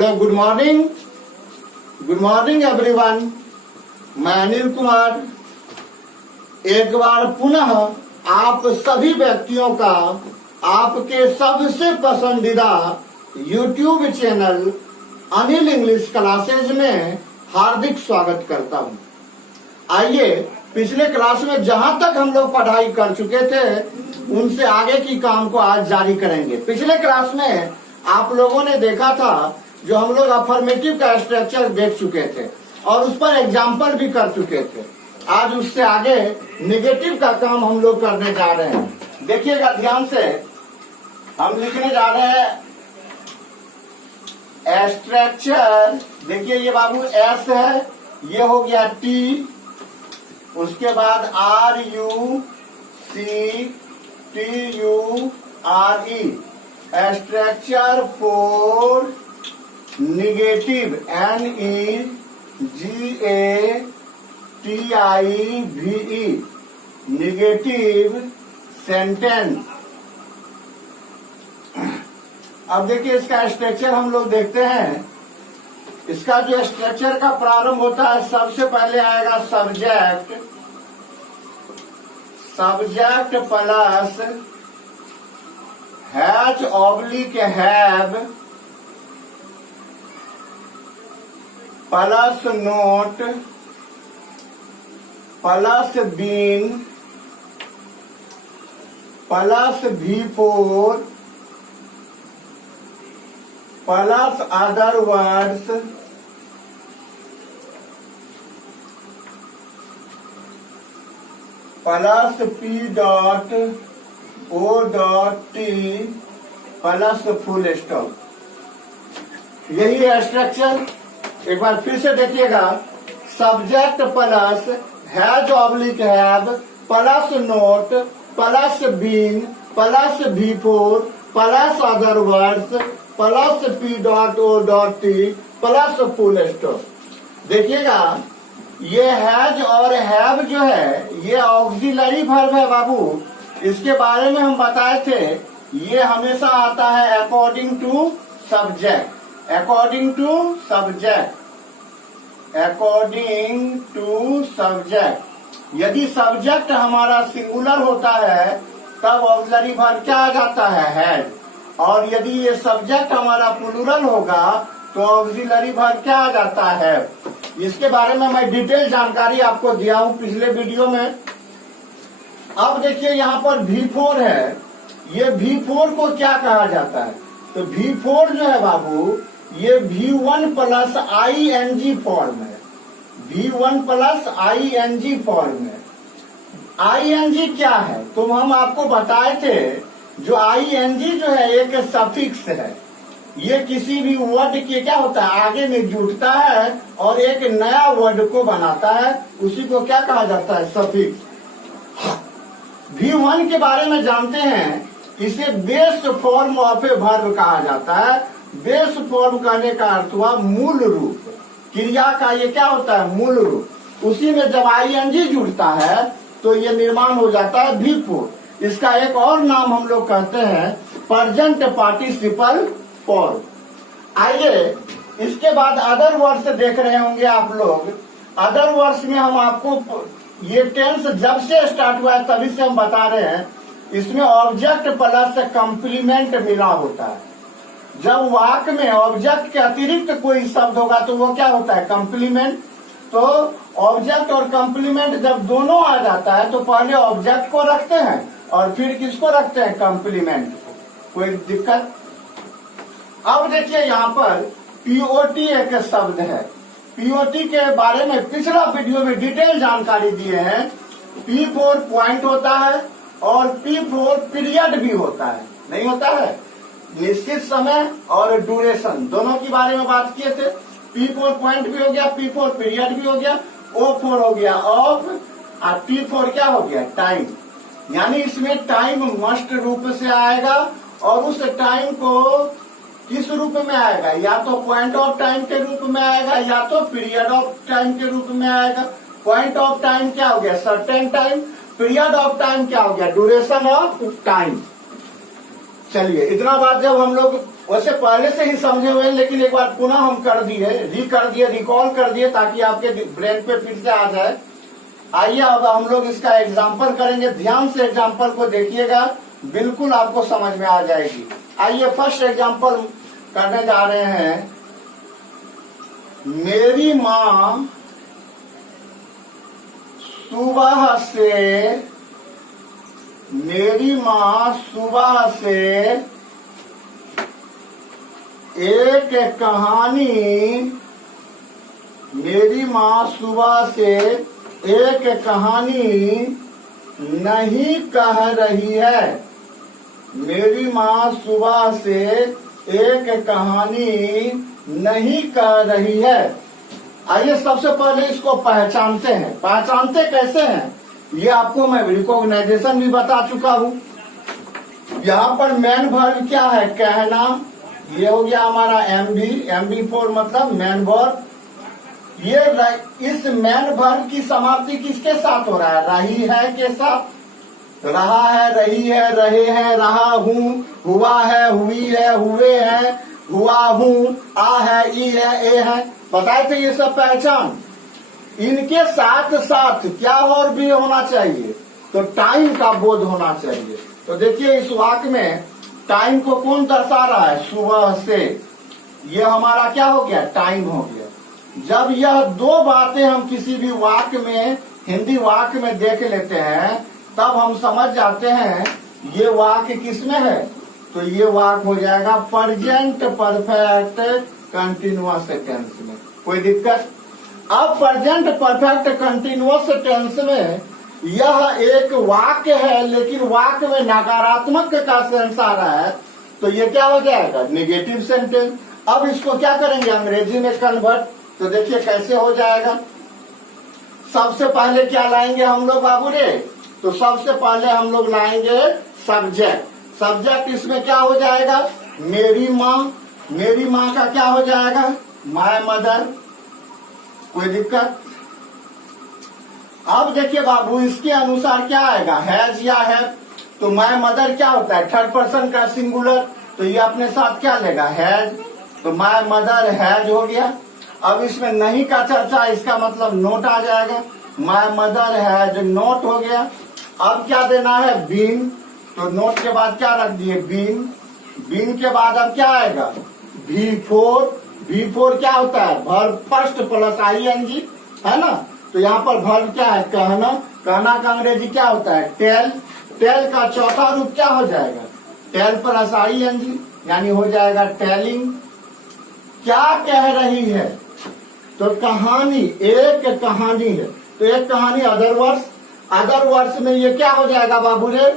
Hello, good morning everyone. मैं अनिल कुमार एक बार पुनः आप सभी व्यक्तियों का आपके सबसे पसंदीदा YouTube channel Anil English classes में हार्दिक स्वागत करता हूं। आइए, पिछले क्लास में जहां तक हम लोग पढ़ाई कर चुके थे उनसे आगे की काम को आज जारी करेंगे। पिछले क्लास में आप लोगों ने देखा था जो हम लोग अफर्मेटिव का स्ट्रक्चर देख चुके थे और उस पर एग्जाम्पल भी कर चुके थे। आज उससे आगे नेगेटिव का काम हम लोग करने जा रहे हैं। देखिएगा ध्यान से, हम लिखने जा रहे हैं स्ट्रक्चर। देखिए ये बाबू एस है, ये हो गया टी, उसके बाद RUCTURE structure for negative NEGATIVE negative sentence. अब देखिए इसका स्ट्रक्चर हम लोग देखते हैं। इसका जो स्ट्रक्चर का प्रारंभ होता है, सबसे पहले आएगा subject plus has oblique have plus not plus been plus V4 plus other words plus P.O.T plus full stop. यही है स्ट्रक्चर। एक बार फिर से देखिएगा, subject plus has oblique have plus not plus been plus V4 plus other words plus P.O.T plus full stop. देखिएगा ये has और हैव जो है ये ऑक्सिलरी वर्ब है बाबू। इसके बारे में हम बताए थे, ये हमेशा आता है अकॉर्डिंग टू सब्जेक्ट। यदि सब्जेक्ट हमारा सिंगुलर होता है तब ऑक्सिलरी वर्ब क्या आ जाता है, हैड। और यदि ये सब्जेक्ट हमारा प्लूरल होगा तो ऑक्सिलरी वर्ब क्या आ जाता है। इसके बारे में मैं डिटेल जानकारी आपको दिया हूं पिछले वीडियो में। अब देखिए यहाँ पर V4 है, ये V4 को क्या कहा जाता है, तो V4 जो है बाबू ये V1 प्लस ING फॉर्म है। V1 प्लस ING फॉर्म है। ING क्या है, तो हम आपको बताए थे जो ING जो है एक सफिक्स है। ये किसी भी वर्ड के क्या होता है, आगे में जुड़ता है और एक नया वर्ड को बनाता है, उसी को क्या कहा जाता है, सफिक्स। V1 के बारे में जानते हैं, इसे base form of a verb कहा जाता है। बेस फॉर्म कहने का अर्थ हुआ मूल रूप, क्रिया का ये क्या होता है, मूल रूप। उसी में जब ING जुड़ता है तो ये निर्माण हो जाता है V4। इसका एक और नाम हम लोग कहते हैं प्रेजेंट पार्टिसिपल फॉर्म। आइए, इसके बाद अदर वर्ड्स देख रहे होंगे आप लोग। अदर वर्ड्स में हम आपको ये टेंस जब से स्टार्ट हुआ है तभी से हम बता रहे हैं, इसमें ऑब्जेक्ट प्लस कॉम्प्लीमेंट मिला होता है। जब वाक्य में ऑब्जेक्ट के अतिरिक्त कोई शब्द होगा तो वो क्या होता है, कॉम्प्लीमेंट। तो ऑब्जेक्ट और कॉम्प्लीमेंट जब दोनों आ जाता है तो पहले ऑब्जेक्ट को रखते हैं और फिर किसको रखते हैं, कॉम्प्लीमेंट को। कोई दिक्कत। अब देखिए यहाँ पर POT एक शब्द है। POT के बारे में पिछला वीडियो में डिटेल जानकारी दिए हैं। P4 पॉइंट होता है और P4 पीरियड भी होता है, नहीं होता है, निश्चित समय और ड्यूरेशन दोनों के बारे में बात किए थे। P4 पॉइंट भी हो गया, P4 पीरियड भी हो गया, O4 हो गया ऑफ, और T4 क्या हो गया, टाइम। यानी इसमें टाइम मस्ट रूप से आएगा और उस टाइम को किस रूप में आएगा, या तो पॉइंट ऑफ टाइम के रूप में आएगा या तो पीरियड ऑफ टाइम के रूप में आएगा। पॉइंट ऑफ टाइम क्या हो गया, certain time. Period of time क्या हो गया, ड्यूरेशन ऑफ टाइम। चलिए, इतना बात जब हम लोग वैसे पहले से ही समझे हुए हैं, लेकिन एक बार पुनः हम कर दिए, रिकॉल कर दिए ताकि आपके ब्रेन पे फिर से आ जाए। आइए अब हम लोग इसका एग्जाम्पल करेंगे। ध्यान से एग्जाम्पल को देखिएगा, बिल्कुल आपको समझ में आ जाएगी। आइए फर्स्ट एग्जाम्पल करने जा रहे हैं। मेरी माँ सुबह से एक कहानी नहीं कह रही है। मेरी माँ सुबह से एक कहानी नहीं कह रही है। आइए सबसे पहले इसको पहचानते हैं। पहचानते कैसे हैं ये आपको मैं रिकॉग्नाइजेशन भी बता चुका हूँ। यहाँ पर मैन वर्ब क्या है, कहना। ये हो गया हमारा MB 4 मतलब मैन वर्ब। ये इस मैन वर्ब की समाप्ति किसके साथ हो रहा है, रही है के साथ। रहा है, रही है, रहे हैं, रहा हूँ, हुआ है, हुई है, हुए हैं, हुआ हूँ, आ है, ई है, ए है। बताए थे ये सब पहचान। इनके साथ साथ क्या और भी होना चाहिए, तो टाइम का बोध होना चाहिए। तो देखिए इस वाक्य में टाइम को कौन दर्शा रहा है, सुबह से। ये हमारा क्या हो गया, टाइम हो गया। जब यह दो बातें हम किसी भी वाक्य में, हिंदी वाक्य में देख लेते हैं, तब हम समझ जाते हैं ये वाक्य किसमें है। तो ये वाक्य हो जाएगा प्रेजेंट परफेक्ट कंटिन्यूअस टेंस में। कोई दिक्कत। अब प्रेजेंट परफेक्ट कंटिन्यूअस टेंस में यह एक वाक्य है, लेकिन वाक्य में नकारात्मक का सेंस आ रहा है, तो ये क्या हो जाएगा, नेगेटिव सेंटेंस। अब इसको क्या करेंगे, अंग्रेजी में कन्वर्ट। तो देखिए कैसे हो जाएगा। सबसे पहले क्या लाएंगे हम लोग बाबू रे, तो सबसे पहले हम लोग लाएंगे सब्जेक्ट। सब्जेक्ट इसमें क्या हो जाएगा, मेरी माँ। मेरी माँ का क्या हो जाएगा, माय मदर। कोई दिक्कत। अब देखिए बाबू इसके अनुसार क्या आएगा, हैज या है। तो माय मदर क्या होता है, थर्ड पर्सन का सिंगुलर, तो ये अपने साथ क्या लेगा, हैज। तो माय मदर हैज हो गया। अब इसमें नहीं का चर्चा, इसका मतलब नोट आ जाएगा। माय मदर हैज नोट हो गया। अब क्या देना है, बीन। तो नोट के बाद क्या रख दिए, बीन। बीन के बाद अब क्या आएगा, V4। V4 क्या होता है, वर्ब फर्स्ट प्लस ING है ना। तो यहाँ पर वर्ब क्या है, कहना। कहना का अंग्रेजी क्या होता है, टेल। टेल का चौथा रूप क्या हो जाएगा, टेल प्लस ING, यानी हो जाएगा टेलिंग। क्या कह रही है, तो कहानी, एक कहानी है। तो एक कहानी अदर वर्ड्स। अदर वर्ड्स में ये क्या हो जाएगा बाबू रे,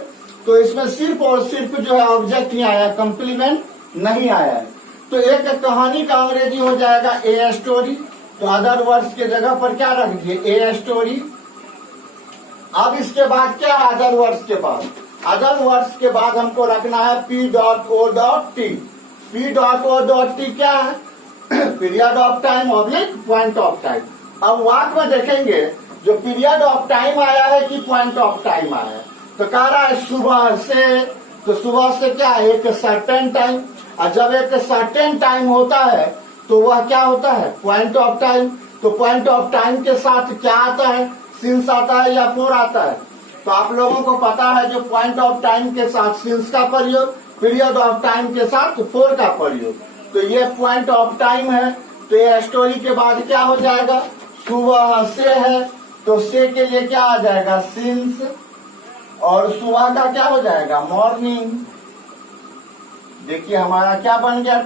तो इसमें सिर्फ और सिर्फ जो है ऑब्जेक्ट नहीं आया, कम्प्लीमेंट नहीं आया है। तो एक कहानी का अंग्रेजी हो जाएगा ए स्टोरी। तो अदर वर्ड्स के जगह पर क्या रख दिए, ए स्टोरी। अब इसके बाद क्या है, अदर वर्ड्स के बाद, अदर वर्ड्स के बाद हमको रखना है P.O.T। P.O.T क्या है, period of time oblique point of time. अब वाक्य में देखेंगे जो पीरियड ऑफ टाइम आया है कि पॉइंट ऑफ टाइम आया है, तो कह रहा है सुबह से। तो सुबह से क्या है, एक सर्टेन टाइम। और जब एक सर्टेन टाइम होता है तो वह क्या होता है, पॉइंट ऑफ टाइम। तो पॉइंट ऑफ टाइम के साथ क्या आता है, सिंस आता है या फोर आता है। तो आप लोगों को पता है जो पॉइंट ऑफ टाइम के साथ सिंस का प्रयोग, पीरियड ऑफ टाइम के साथ फोर का प्रयोग। तो ये पॉइंट ऑफ टाइम है। तो ये स्टोरी के बाद क्या हो जाएगा, सुबह से है, तो से के लिए क्या आ जाएगा, सिंस। और सुबह का क्या हो जाएगा, मॉर्निंग। देखिए हमारा क्या बन गया,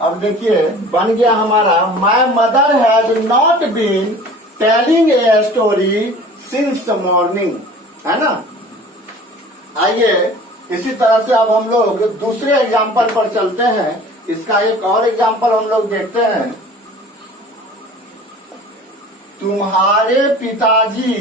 अब देखिए बन गया हमारा, my mother has not been telling a story since morning, है ना। आइए इसी तरह से अब हम लोग दूसरे एग्जाम्पल पर चलते हैं। इसका एक और एग्जाम्पल हम लोग देखते हैं। तुम्हारे पिताजी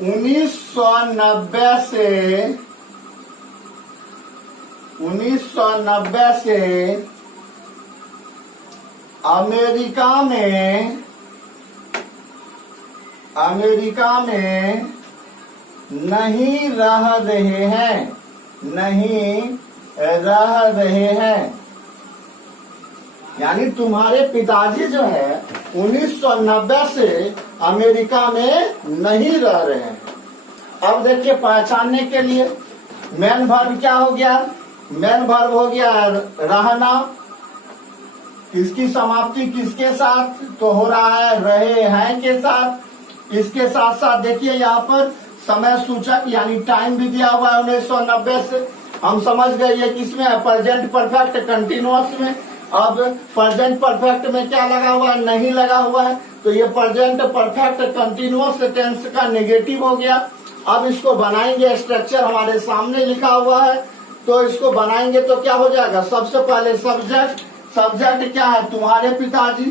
1990 से अमेरिका में अमेरिका में नहीं रह रहे हैं, नहीं रह रहे हैं। यानी तुम्हारे पिताजी जो है 1990 से अमेरिका में नहीं रह रहे हैं। अब देखिए पहचानने के लिए मेन वर्ब क्या हो गया, मेन वर्ब हो गया रहना। इसकी समाप्ति किसके साथ, तो हो रहा है रहे हैं के साथ। इसके साथ साथ देखिए यहाँ पर समय सूचक यानी टाइम भी दिया हुआ है 1990 से। हम समझ गए ये किसमें है, प्रेजेंट परफेक्ट कंटिन्यूअस में। अब प्रेजेंट परफेक्ट में क्या लगा हुआ है, नहीं लगा हुआ है, तो ये प्रेजेंट परफेक्ट कंटिन्यूअस टेंस का नेगेटिव हो गया। अब इसको बनाएंगे, स्ट्रक्चर हमारे सामने लिखा हुआ है, तो इसको बनाएंगे तो क्या हो जाएगा, सबसे पहले सब्जेक्ट। सब्जेक्ट क्या है, तुम्हारे पिताजी।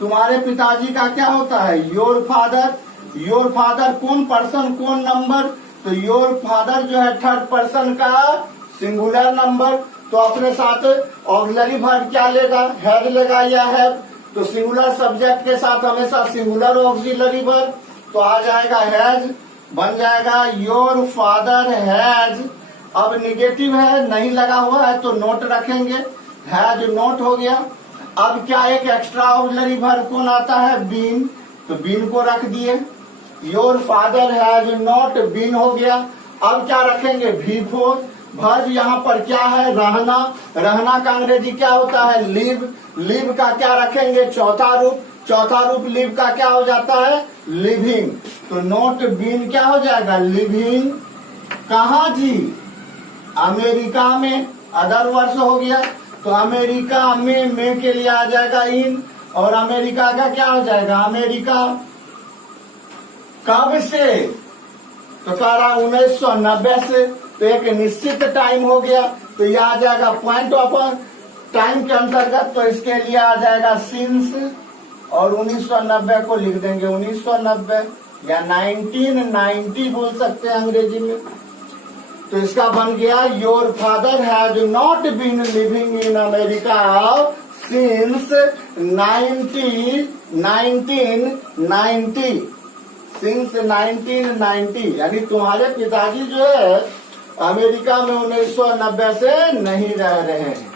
तुम्हारे पिताजी का क्या होता है, योर फादर। योर फादर कौन पर्सन कौन नंबर, तो योर फादर जो है थर्ड पर्सन का सिंगुलर नंबर। तो अपने साथ ऑक्सिलरी वर्ब क्या लेगा, हैड लेगा या हैव। तो सिंगुलर सब्जेक्ट के साथ हमेशा सिंगुलर ऑक्सिलरी वर्ब, तो आ जाएगा हैज, बन जाएगा योर फादर हैज। अब निगेटिव है, नहीं लगा हुआ है, तो नोट रखेंगे, हैज नोट हो गया। अब क्या एक एक्स्ट्रा ऑक्सिलरी वर्ब कौन आता है, बीन, तो बीन को रख दिए। Your father has not been हो गया। अब क्या रखेंगे, V4। वर्ब यहाँ पर क्या है, रहना। रहना का अंग्रेजी क्या होता है, लिव। लिव का क्या रखेंगे, चौथा रूप। चौथा रूप लिव का क्या हो जाता है, लिविंग। तो नॉट बीन क्या हो जाएगा, लिविंग। कहा जी, अमेरिका में। अदर वर्ष हो गया, तो अमेरिका में के लिए आ जाएगा इन, और अमेरिका का क्या हो जाएगा, अमेरिका। कब से, तो कह रहा 1990 से, तो एक निश्चित टाइम हो गया, तो ये आ जाएगा पॉइंट ऑफ टाइम के अंतर्गत, तो इसके लिए आ जाएगा सिंस, और 1990 को लिख देंगे 1990 या 1990 बोल सकते हैं अंग्रेजी में। तो इसका बन गया your father has not been living in America since 1990। Since 1990 यानी तुम्हारे पिताजी जो है अमेरिका में 1990 से नहीं रह रहे हैं।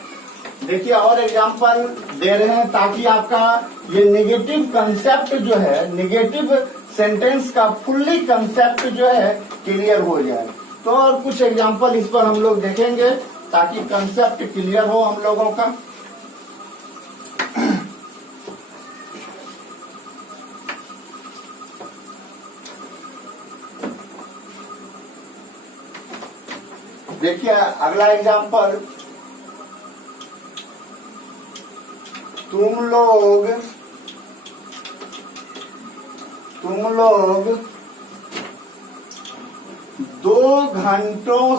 देखिए और एग्जांपल दे रहे हैं ताकि आपका ये नेगेटिव कंसेप्ट जो है, नेगेटिव सेंटेंस का फुल्ली कंसेप्ट जो है क्लियर हो जाए। तो और कुछ एग्जांपल इस पर हम लोग देखेंगे ताकि कंसेप्ट क्लियर हो हम लोगों का। देखिए अगला एग्जांपल, तुम लोग 2 घंटों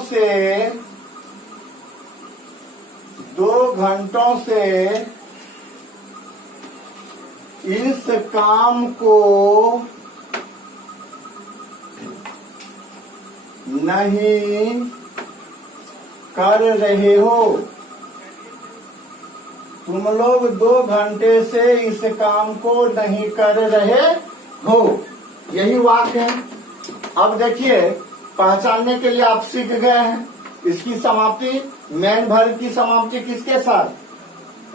से इस काम को नहीं कर रहे हो। तुम लोग 2 घंटे से इस काम को नहीं कर रहे हो, यही वाक्य है। अब देखिए पहचानने के लिए आप सीख गए हैं इसकी समाप्ति, मेन वर्ब की समाप्ति किसके साथ,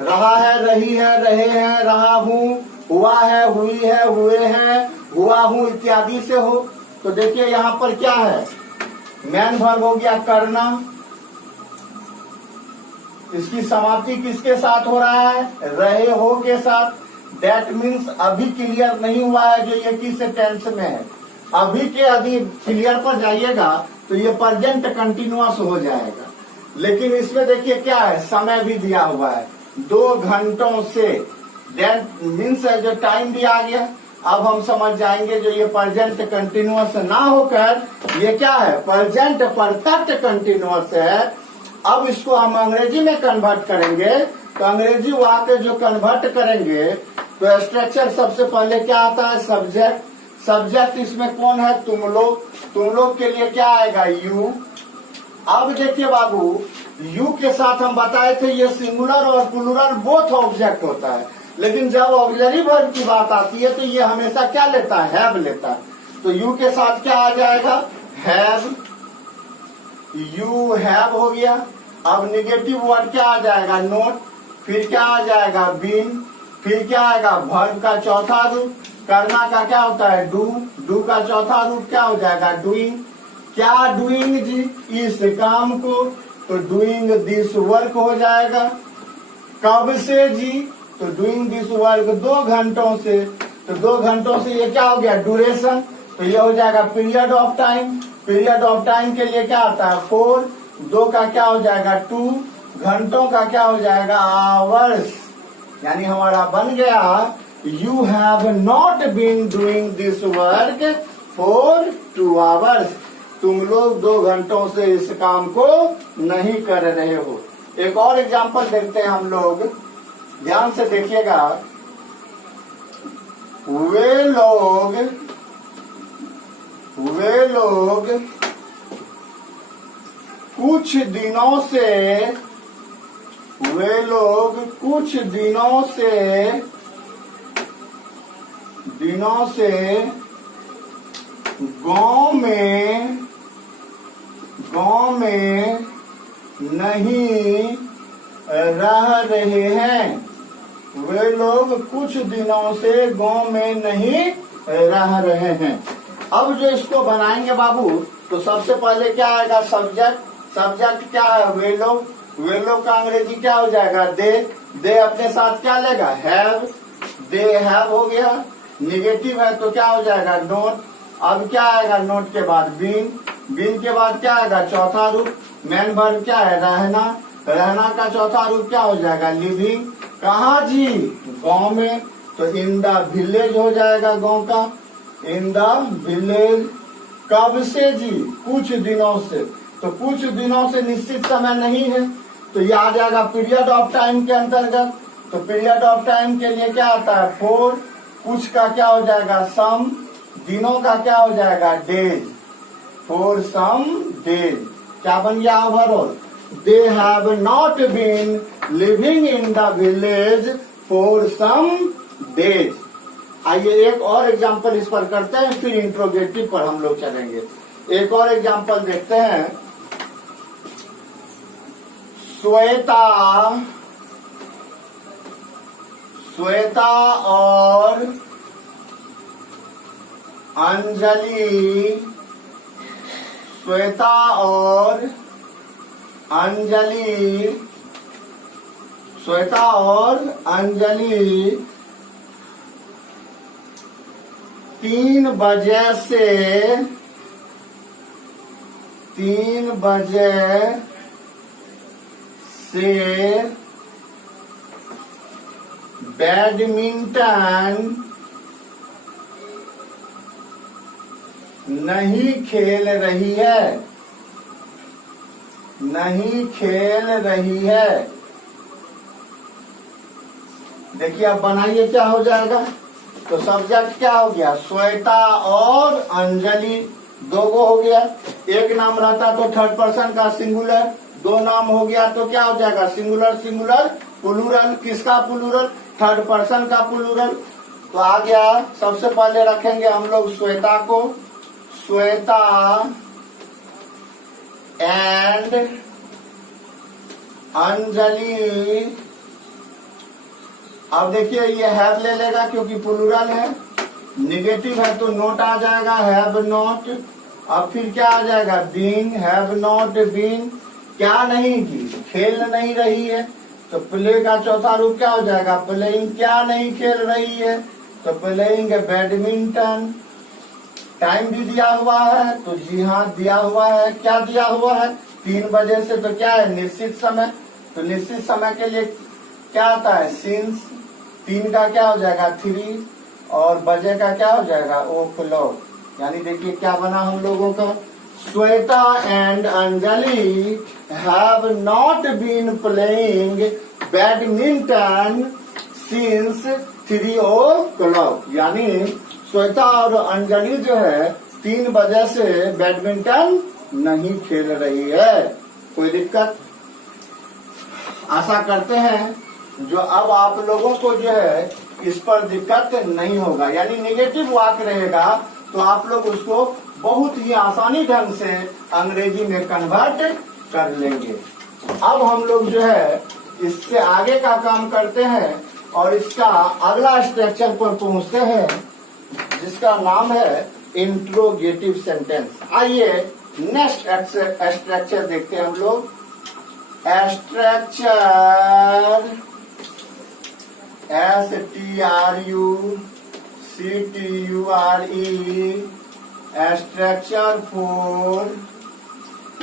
रहा है, रही है, रहे हैं, रहा हूँ, हुआ है, हुई है, हुए हैं, हुआ हूँ इत्यादि से हो। तो देखिए यहाँ पर क्या है, मेन वर्ब हो गया करना। इसकी समाप्ति किसके साथ हो रहा है, रहे हो के साथ। दैट मीन्स अभी क्लियर नहीं हुआ है जो ये किस टेंस में है। अभी के यदि क्लियर पर जाइएगा तो ये प्रेजेंट कंटिन्यूअस हो जाएगा। लेकिन इसमें देखिए क्या है, समय भी दिया हुआ है 2 घंटों से। दैट मीन्स जो टाइम भी आ गया। अब हम समझ जाएंगे जो ये प्रेजेंट कंटिन्यूअस ना होकर ये क्या है, प्रेजेंट परफेक्ट कंटिन्यूअस है। अब इसको हम अंग्रेजी में कन्वर्ट करेंगे, तो अंग्रेजी वाक्य जो कन्वर्ट करेंगे तो स्ट्रक्चर सबसे पहले क्या आता है, सब्जेक्ट। सब्जेक्ट इसमें कौन है, तुम लोग। तुम लोग के लिए क्या आएगा, यू। अब देखिए बाबू, यू के साथ हम बताए थे ये सिंगुलर और प्लूरल बोथ ऑब्जेक्ट होता है, लेकिन जब ऑक्सिलरी वर्ब की बात आती है तो ये हमेशा क्या लेता है, हैव लेता है। तो यू के साथ क्या आ जाएगा, हैव, यू हैव हो गया। अब निगेटिव वर्ड क्या आ जाएगा, नोट, फिर क्या आ जाएगा, बीन, फिर क्या आएगा, वर्ब का चौथा रूप, करना का क्या होता है, डू, डू का चौथा रूप क्या हो जाएगा, डूइंग। क्या डूइंग जी, इस काम को, तो डूइंग दिस वर्क हो जाएगा। कब से जी, तो डूइंग दिस वर्क 2 घंटों से, तो 2 घंटों से ये क्या हो गया, ड्यूरेशन, तो ये हो जाएगा period of time. Period of time के लिए क्या आता है, 4, 2 का क्या हो जाएगा, 2, घंटों का क्या हो जाएगा, आवर्स। यानी हमारा बन गया, you have not been doing this work for 2 hours. तुम लोग 2 घंटों से इस काम को नहीं कर रहे हो। एक और एग्जांपल देखते हैं हम लोग, ध्यान से देखिएगा। वे लोग कुछ दिनों से गांव में नहीं रह रहे हैं। वे लोग कुछ दिनों से गांव में नहीं रह रहे हैं। अब जो इसको बनाएंगे बाबू, तो सबसे पहले क्या आएगा, सब्जेक्ट। सब्जेक्ट क्या है, वे लोग। वे लोग का अंग्रेजी क्या हो जाएगा, दे। दे अपने साथ क्या लेगा, हैव, दे हैव हो गया। निगेटिव है तो क्या हो जाएगा, नोट। अब क्या आएगा, नोट के बाद बीन, बीन के बाद क्या आएगा, चौथा रूप। मेन वर्ब क्या है, रहना, रहना का चौथा रूप क्या हो जाएगा, लिविंग। कहाँ जी, गांव में, तो इन द विलेज हो जाएगा गांव का, इन द विलेज। कब से जी, कुछ दिनों से, तो कुछ दिनों से निश्चित समय नहीं है, तो ये आ जाएगा पीरियड ऑफ टाइम के अंतर्गत। तो पीरियड ऑफ टाइम के लिए क्या आता है, 4, कुछ का क्या हो जाएगा, सम, दिनों का क्या हो जाएगा, डेज, फॉर सम डेज। क्या बन गया overall, they have not been living in the village for some days. आइए एक और एग्जांपल इस पर करते हैं, फिर इंट्रोगेटिव पर हम लोग चलेंगे। एक और एग्जांपल देखते हैं। श्वेता और अंजलि 3 बजे से बैडमिंटन नहीं खेल रही है। देखिए अब बनाइए क्या हो जाएगा, तो सब्जेक्ट क्या हो गया, श्वेता और अंजलि, 2 गो हो गया। एक नाम रहता तो थर्ड पर्सन का सिंगुलर, 2 नाम हो गया तो क्या हो जाएगा, सिंगुलर सिंगुलर प्लूरल। किसका प्लूरल, थर्ड पर्सन का प्लूरल। तो आ गया, सबसे पहले रखेंगे हम लोग श्वेता को, श्वेता एंड अंजलि। अब देखिए ये हैव ले लेगा क्योंकि प्लूरल है, निगेटिव है तो नोट आ जाएगा, हैव नॉट। अब फिर क्या आ जाएगा, बीन, हैव नॉट बीन। क्या नहीं की, खेल नहीं रही है, तो प्ले का चौथा रूप क्या हो जाएगा, प्लेइंग। क्या नहीं खेल रही है, तो प्लेइंग बैडमिंटन। टाइम भी दिया हुआ है, तो जी हाँ दिया हुआ है। क्या दिया हुआ है, 3 बजे से, तो क्या है, निश्चित समय। तो निश्चित समय के लिए क्या आता है, सिंस। 3 का क्या हो जाएगा, 3, और बजे का क्या हो जाएगा, ओ क्लॉक। यानी देखिए क्या बना हम लोगों का, Shweta and Anjali have not been playing badminton since 3 o'clock। यानी श्वेता और अंजलि जो है 3 बजे से बैडमिंटन नहीं खेल रही है। कोई दिक्कत, आशा करते हैं जो अब आप लोगों को जो है इस पर दिक्कत नहीं होगा। यानी निगेटिव वाक्य रहेगा तो आप लोग उसको बहुत ही आसानी ढंग से अंग्रेजी में कन्वर्ट कर लेंगे। अब हम लोग जो है इससे आगे का काम करते हैं और इसका अगला स्ट्रक्चर पर पहुंचते हैं, जिसका नाम है इंट्रोगेटिव सेंटेंस। आइए नेक्स्ट स्ट्रक्चर देखते हैं हम लोग। Structure STRUCTURE structure for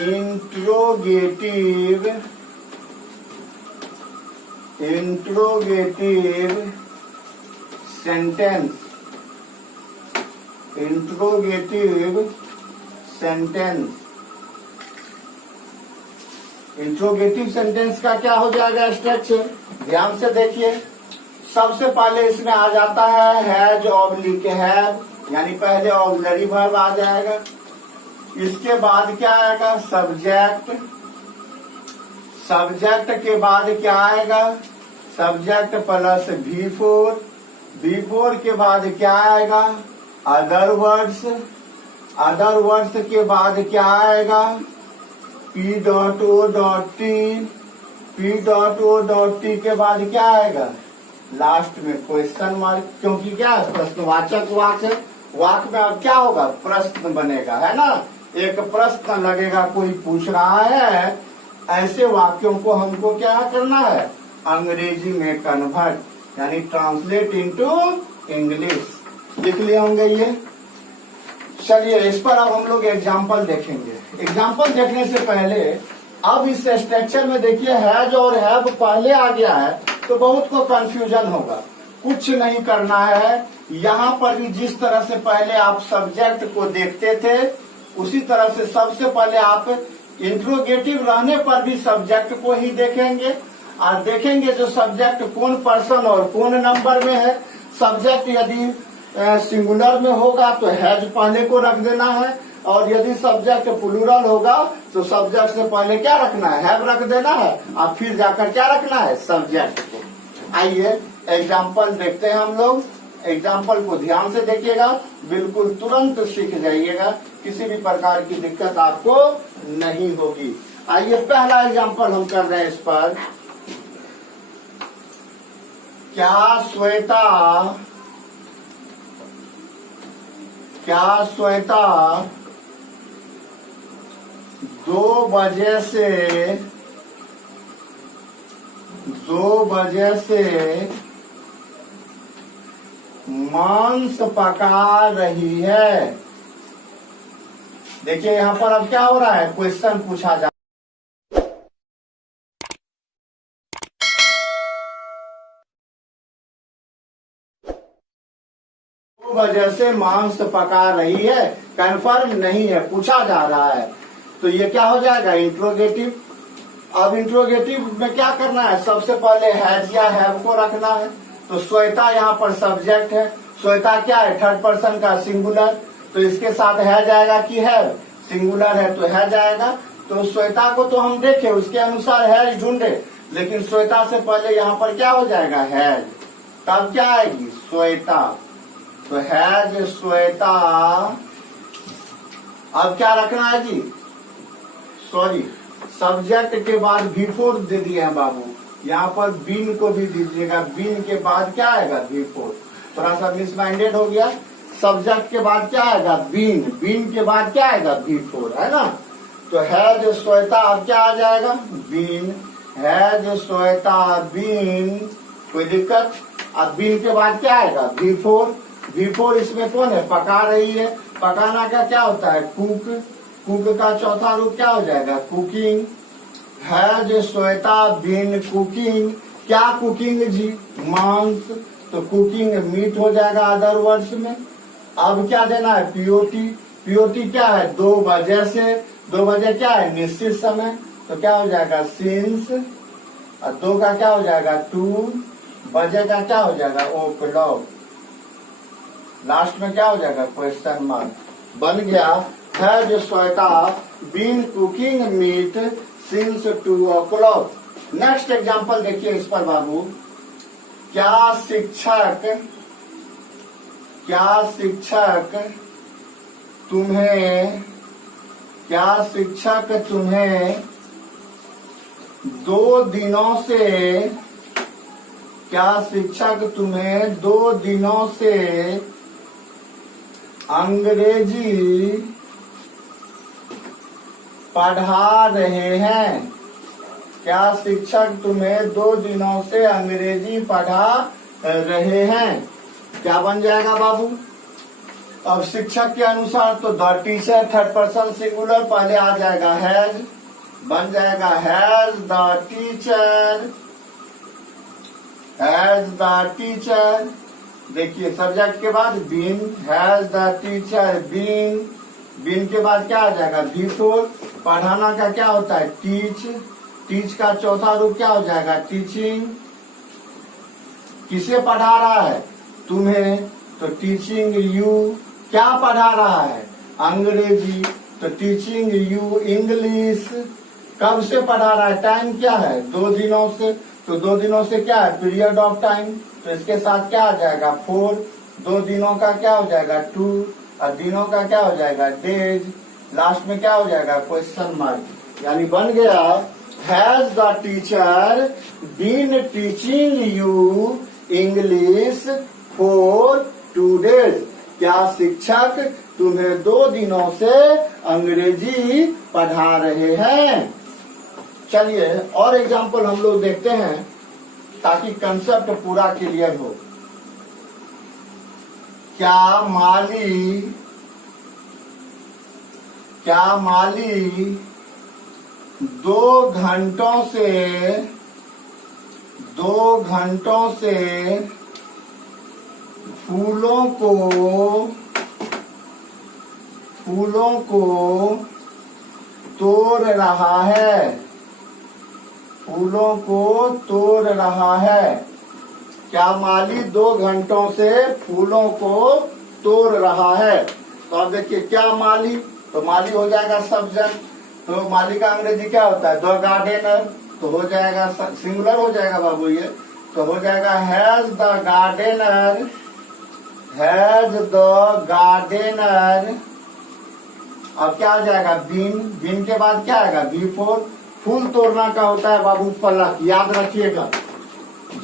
interrogative sentence. Interrogative sentence का क्या हो जाएगा स्ट्रक्चर, ध्यान से देखिए। सबसे पहले इसमें आ जाता है हैज ऑब्लिक हैव, यानी पहले ऑक्सिलरी वर्ब आ जाएगा। इसके बाद क्या आएगा सब्जेक्ट। सब्जेक्ट के बाद क्या आएगा सब्जेक्ट प्लस V4। V4 के बाद क्या आएगा अदर वर्ड्स। अदर वर्ड्स के बाद क्या आएगा P.O.T। P.O.T के बाद क्या आएगा लास्ट में क्वेश्चन मार्क, क्योंकि क्या है प्रश्नवाचक वाक्य। वाक्य में अब क्या होगा प्रश्न बनेगा, है ना। एक प्रश्न लगेगा, कोई पूछ रहा है। ऐसे वाक्यों को हमको क्या करना है अंग्रेजी में कन्वर्ट, यानी ट्रांसलेट इनटू इंग्लिश। लिख लिए होंगे ये। चलिए इस पर अब हम लोग एग्जाम्पल देखेंगे। एग्जाम्पल देखने से पहले अब इस स्ट्रक्चर में देखिए हैज और हैव पहले आ गया है तो बहुत को कंफ्यूजन होगा। कुछ नहीं करना है, यहाँ पर भी जिस तरह से पहले आप सब्जेक्ट को देखते थे उसी तरह से सबसे पहले आप इंट्रोगेटिव रहने पर भी सब्जेक्ट को ही देखेंगे और देखेंगे जो सब्जेक्ट कौन पर्सन और कौन नंबर में है। सब्जेक्ट यदि सिंगुलर में होगा तो हैज पहले को रख देना है, और यदि सब्जेक्ट प्लूरल होगा तो सब्जेक्ट से पहले क्या रखना है हैव रख देना है, और फिर जाकर क्या रखना है सब्जेक्ट को। आइए एग्जाम्पल देखते हैं हम लोग। एग्जाम्पल को ध्यान से देखिएगा, बिल्कुल तुरंत सीख जाइएगा, किसी भी प्रकार की दिक्कत आपको नहीं होगी। आइए पहला एग्जाम्पल हम कर रहे हैं इस पर। क्या श्वेता 2 बजे से मांस पका रही है। देखिए यहाँ पर अब क्या हो रहा है क्वेश्चन पूछा जा 2 बजे से मांस पका रही है, कन्फर्म नहीं है, पूछा जा रहा है। तो ये क्या हो जाएगा इंट्रोगेटिव। अब इंट्रोगेटिव में क्या करना है सबसे पहले हैज या हैव को रखना है। तो श्वेता यहाँ पर सब्जेक्ट है। श्वेता क्या है थर्ड पर्सन का सिंगुलर, तो इसके साथ है जाएगा कि हैव, सिंगुलर है तो है जाएगा। तो श्वेता को तो हम देखे उसके अनुसार हैज ढूंढे, लेकिन श्वेता से पहले यहाँ पर क्या हो जाएगा हैज, तब क्या आएगी श्वेता। तो हैज श्वेता। अब क्या रखना है जी सॉरी सब्जेक्ट के बाद V4 दे दिए हैं बाबू, यहाँ पर बीन को भी दीजिएगा। बीन के बाद क्या आएगा V4, थोड़ा सा मिसमाइंडेड हो गया। सब्जेक्ट के बाद क्या आएगा बीन, बीन के बाद क्या आएगा V4, है ना। तो हैज श्वेता अब क्या आ जाएगा बीन, हैज श्वेता बीन, कोई दिक्कत। अब बीन के बाद क्या आएगा V4। V4 इसमें कौन है पका रही है। पकाना का क्या होता है कुक, कुक का चौथा रूप क्या हो जाएगा cooking. Has Shweta been cooking, क्या कुकिंग जी मांस, तो कुकिंग मीट हो जाएगा अदर वर्ड्स में। अब क्या देना है पीओटी। पीओटी क्या है 2 बजे से, 2 बजे क्या है निश्चित समय, तो क्या हो जाएगा सिंस, और 2 का क्या हो जाएगा 2, बजे का क्या हो जाएगा ओ क्लॉक, लास्ट में क्या हो जाएगा क्वेश्चन मार्क। बन गया has Shweta been cooking meat since 2 o'clock। Next example देखिए इस पर बाबू। क्या शिक्षक तुम्हें दो दिनों से अंग्रेजी पढ़ा रहे हैं? क्या शिक्षक तुम्हें 2 दिनों से अंग्रेजी पढ़ा रहे हैं? क्या बन जाएगा बाबू? अब शिक्षक के अनुसार तो the teacher third person singular पहले आ जाएगा, हैज बन जाएगा हैज द टीचर। देखिए सब्जेक्ट के बाद been, has the teacher been के बाद क्या आ जाएगा? बिफोर। पढ़ाना का क्या होता है? टीच का चौथा रूप क्या हो जाएगा? टीचिंग। किसे पढ़ा रहा है? तुम्हें, तो टीचिंग यू। क्या पढ़ा रहा है? अंग्रेजी, तो टीचिंग यू इंग्लिश। कब से पढ़ा रहा है? टाइम क्या है? 2 दिनों से, तो 2 दिनों से क्या है? पीरियड ऑफ टाइम, तो इसके साथ क्या आ जाएगा? 4। 2 दिनों का क्या हो जाएगा? 2, और दिनों का क्या हो जाएगा? डेज। लास्ट में क्या हो जाएगा? Question mark. यानी बन गया has the teacher been teaching you English for 2 days? क्या शिक्षक तुम्हें 2 दिनों से अंग्रेजी पढ़ा रहे हैं? चलिए और एग्जाम्पल हम लोग देखते हैं ताकि कंसेप्ट पूरा क्लियर हो। क्या माली 2 घंटों से फूलों को तोड़ रहा है? क्या माली 2 घंटों से फूलों को तोड़ रहा है? तो अब देखिए क्या माली, तो माली हो जाएगा सब्जेक्ट, तो माली का अंग्रेजी क्या होता है? द गार्डनर, तो हो जाएगा सिंगुलर हो जाएगा बाबू ये, तो हो जाएगा हैज द गार्डनर। अब क्या आ जाएगा? बीन के बाद क्या आएगा? बिफोर। फूल तोड़ना का होता है बाबू पलक, याद रखिएगा।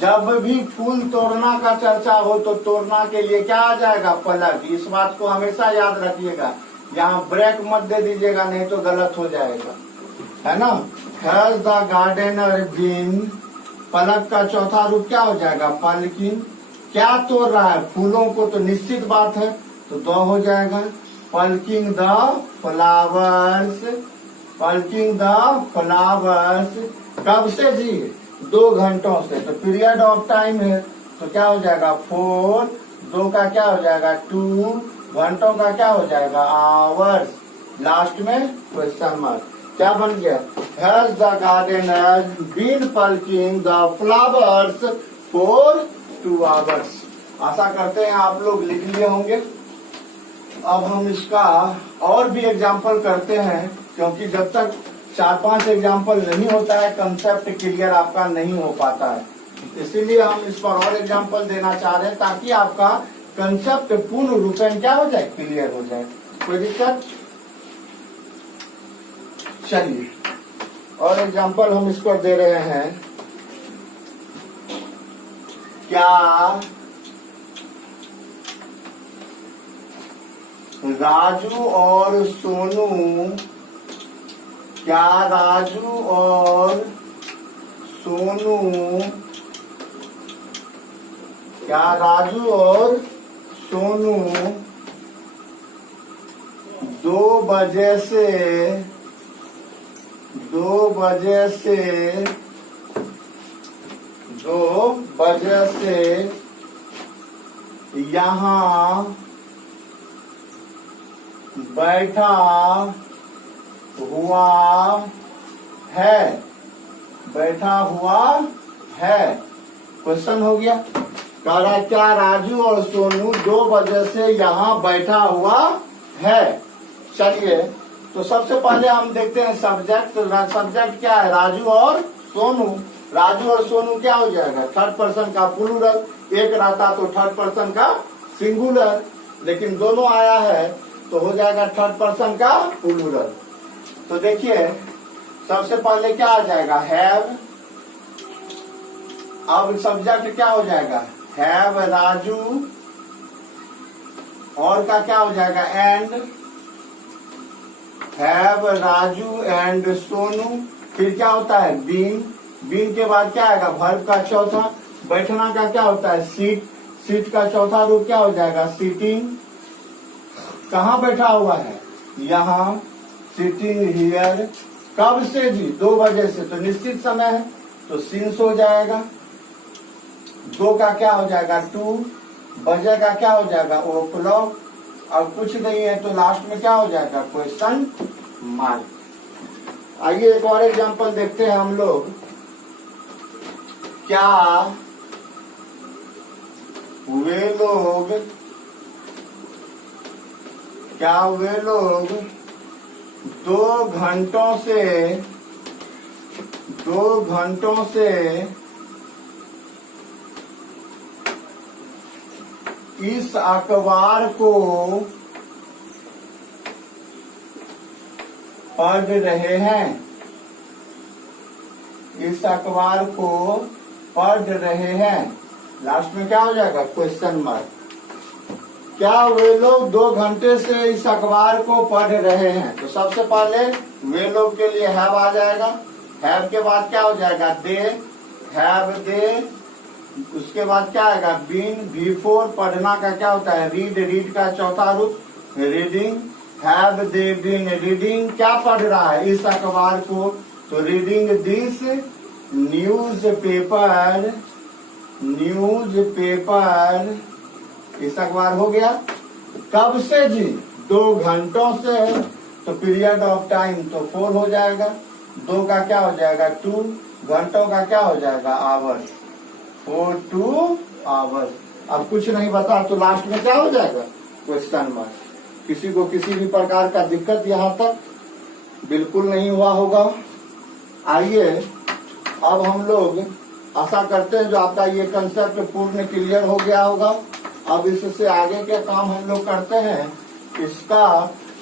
जब भी फूल तोड़ना का चर्चा हो तो तोड़ना के लिए क्या आ जाएगा? पलक। इस बात को हमेशा याद रखिएगा, यहाँ ब्रेक मत दे दीजिएगा, नहीं तो गलत हो जाएगा, है ना। हैज द गार्डनर बीन, पलक का चौथा रूप क्या हो जाएगा? पलकिंग। क्या तोड़ रहा है? फूलों को, तो निश्चित बात है, तो 2 हो जाएगा। पलकिंग द फ्लावर्स। कब से जी? 2 घंटों से, तो पीरियड ऑफ टाइम है, तो क्या हो जाएगा? 4। 2 का क्या हो जाएगा? 2। घंटों का क्या हो जाएगा? आवर्स। लास्ट में क्वेश्चन मार्क। क्या बन गया? Has the gardener been plucking the flowers for 2 hours. आशा करते हैं आप लोग लिख लिए होंगे। अब हम इसका और भी एग्जाम्पल करते हैं, क्योंकि जब तक 4-5 एग्जाम्पल नहीं होता है कंसेप्ट क्लियर आपका नहीं हो पाता है। इसीलिए हम इस पर और एग्जाम्पल देना चाह रहे हैं ताकि आपका कंसेप्ट पूर्ण रूपेण क्या हो जाए? क्लियर हो जाए। कोई दिक्कत? चलिए और एग्जाम्पल हम इस पर दे रहे हैं। क्या राजू और सोनू दो बजे से यहाँ बैठा हुआ है। क्वेश्चन हो गया। कह रहा है क्या राजू और सोनू 2 बजे से यहाँ बैठा हुआ है। चलिए तो सबसे पहले हम देखते हैं सब्जेक्ट। सब्जेक्ट क्या है? राजू और सोनू। राजू और सोनू क्या हो जाएगा? थर्ड पर्सन का प्लूरल। एक रहता तो थर्ड पर्सन का सिंगुलर, लेकिन दोनों आया है तो हो जाएगा थर्ड पर्सन का प्लूरल। तो देखिए सबसे पहले क्या आ जाएगा, हैव। अब सब्जेक्ट क्या हो जाएगा, हैव राजू, और का क्या हो जाएगा, and. Have Raju and Sonu. फिर क्या होता है, बीन। बीन के बाद क्या आएगा, वर्ब का चौथा। बैठना का क्या होता है, सीट। सीट का चौथा रूप क्या हो जाएगा, सीटिंग। कहाँ बैठा हुआ है, यहाँ, सिटिंग हियर। कब से जी, 2 बजे से, तो निश्चित समय है तो सिंस हो जाएगा। 2 का क्या हो जाएगा, 2। बजे का क्या हो जाएगा, o'clock। अब कुछ नहीं है तो लास्ट में क्या हो जाएगा, क्वेश्चन मार्क। आइए एक और एग्जांपल देखते हैं हम लोग। क्या वे लोग 2 घंटों से इस अखबार को पढ़ रहे हैं। इस अखबार को पढ़ रहे हैं। लास्ट में क्या हो जाएगा, क्वेश्चन मार्क। क्या वे लोग 2 घंटे से इस अखबार को पढ़ रहे हैं। तो सबसे पहले वे लोग के लिए हैव आ जाएगा। हैव के बाद क्या हो जाएगा, दे। Have they. उसके बाद क्या आएगा, बीन। बिफोर पढ़ना का क्या होता है, रीड। रीड का चौथा रूप reading. Have they been reading. क्या पढ़ रहा है, इस अखबार को, तो रीडिंग दिस न्यूज पेपर। इस अखबार हो गया। कब से जी, 2 घंटों से, तो पीरियड ऑफ टाइम तो 4 हो जाएगा। 2 का क्या हो जाएगा, 2। घंटों का क्या हो जाएगा, आवर्स। 4 2 आवर्स। अब कुछ नहीं बता तो लास्ट में क्या हो जाएगा, क्वेश्चन मार्क। किसी को किसी भी प्रकार का दिक्कत यहाँ तक बिल्कुल नहीं हुआ होगा। आइए अब हम लोग आशा करते हैं जो आपका ये कंसेप्ट पूर्ण क्लियर हो गया होगा। अब इससे आगे के काम हम लोग करते हैं। इसका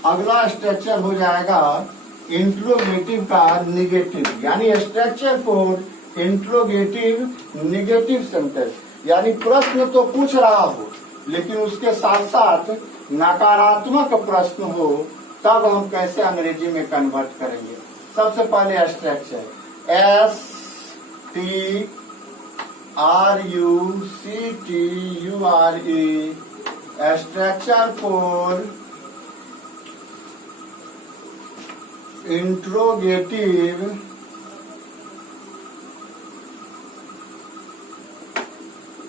अगला स्ट्रक्चर हो जाएगा इंट्रोगेटिव का निगेटिव, यानी structure for interrogative negative sentence. यानी प्रश्न तो पूछ रहा हो लेकिन उसके साथ साथ नकारात्मक प्रश्न हो, तब हम कैसे अंग्रेजी में कन्वर्ट करेंगे। सबसे पहले structure STRUCTURE, structure for interrogative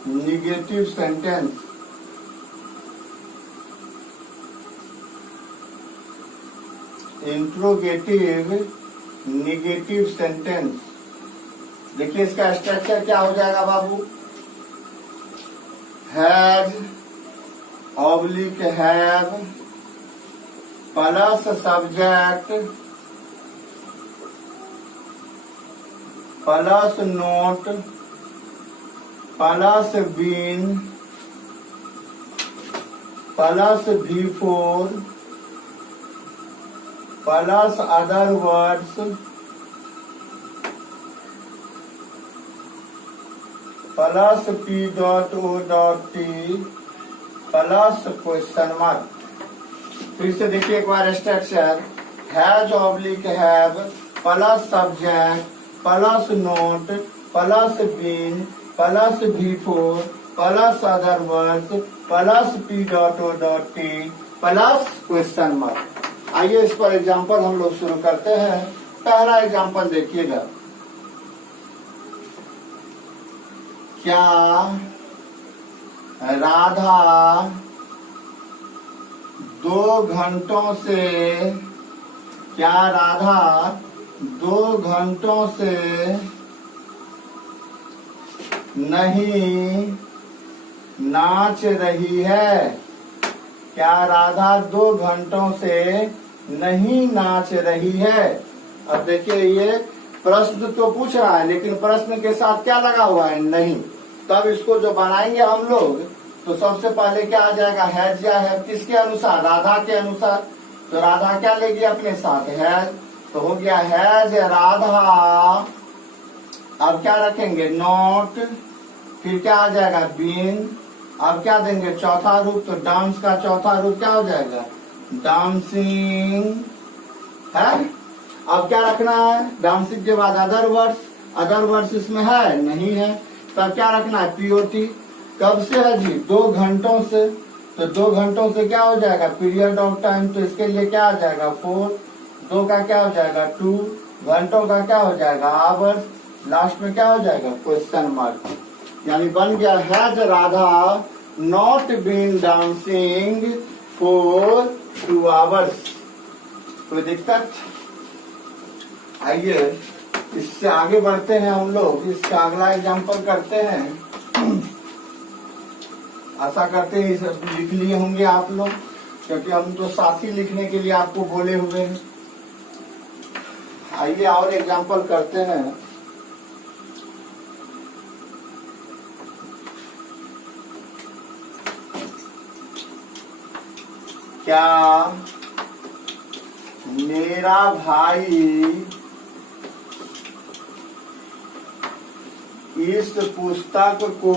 negative sentence. Interrogative negative sentence. देखिए इसका स्ट्रक्चर क्या हो जाएगा बाबू, has oblique have plus subject plus not plus been plus before plus other words plus P.O.T plus question mark. फिर से देखिए एक बार structure, has oblique have plus subject plus not plus been plus before plus other words plus P.O.T plus question mark. आइए इस पर example हम लोग शुरू करते हैं। पहला एग्जाम्पल देखिएगा, क्या राधा 2 घंटों से नहीं नाच रही है। क्या राधा 2 घंटों से नहीं नाच रही है। अब देखिए ये प्रश्न तो पूछ रहा है लेकिन प्रश्न के साथ क्या लगा हुआ है, नहीं। तब इसको जो बनाएंगे हम लोग तो सबसे पहले क्या आ जाएगा, हैज या है, किसके अनुसार, राधा के अनुसार। तो राधा क्या लेगी अपने साथ, हैज, तो हो गया हैज राधा। अब क्या रखेंगे, नॉट, फिर क्या आ जाएगा, बीन। अब क्या देंगे, चौथा रूप, तो डांस का चौथा रूप क्या हो जाएगा, डांसिंग है। अब क्या रखना है, डांसिंग के बाद अदर वर्ड्स, अदर वर्ड्स इसमें है नहीं है, तब क्या रखना है, पीओटी। कब से है जी, 2 घंटों से, तो 2 घंटों से क्या हो जाएगा, पीरियड ऑफ टाइम, तो इसके लिए क्या आ जाएगा, 4, 2 का क्या हो जाएगा, 2, घंटों का क्या हो जाएगा, आवर्स, लास्ट में क्या हो जाएगा, क्वेश्चन मार्क। यानी बन गया, has Radha not been dancing for 2 hours. कोई दिक्कत? आइए इससे आगे बढ़ते हैं हम लोग, इसका अगला एग्जाम्पल करते हैं। आशा करते हैं सब लिख लिए होंगे आप लोग, क्योंकि हम तो साथ ही लिखने के लिए आपको बोले हुए हैं। आइए और एग्जाम्पल करते हैं। क्या मेरा भाई इस पुस्तक को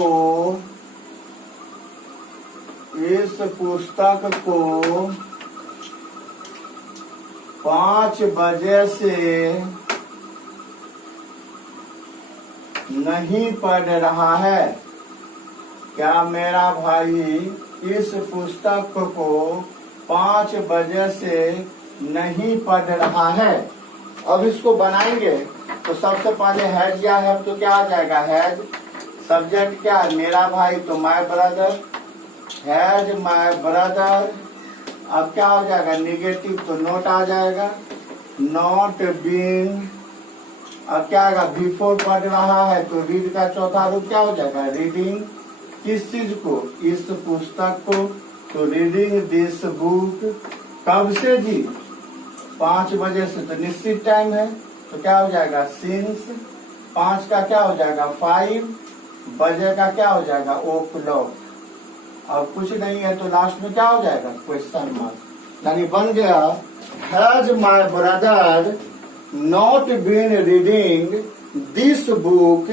5 बजे से नहीं पढ़ रहा है। क्या मेरा भाई इस पुस्तक को 5 बजे से नहीं पढ़ रहा है। अब इसको बनाएंगे तो सबसे पहले हैज या है, तो क्या आ जाएगा, हैज, सब्जेक्ट क्या है, मेरा भाई, तो my brother, has my brother. अब क्या हो जाएगा, निगेटिव, तो नोट आ जाएगा, नॉट बीन। अब क्या आएगा, बिफोर पढ़ रहा है, तो रीड का चौथा रूप क्या हो जाएगा, रीडिंग। किस चीज को, इस पुस्तक को, तो रीडिंग दिस बुक। कब से जी, 5 बजे से, तो निश्चित टाइम है, तो क्या हो जाएगा, सिंस। 5 का क्या हो जाएगा, 5, बजे का क्या हो जाएगा, ओ क्लॉक। अब कुछ नहीं है तो लास्ट में क्या हो जाएगा, क्वेश्चन मार्क। यानी बन गया, has my brother not been reading this book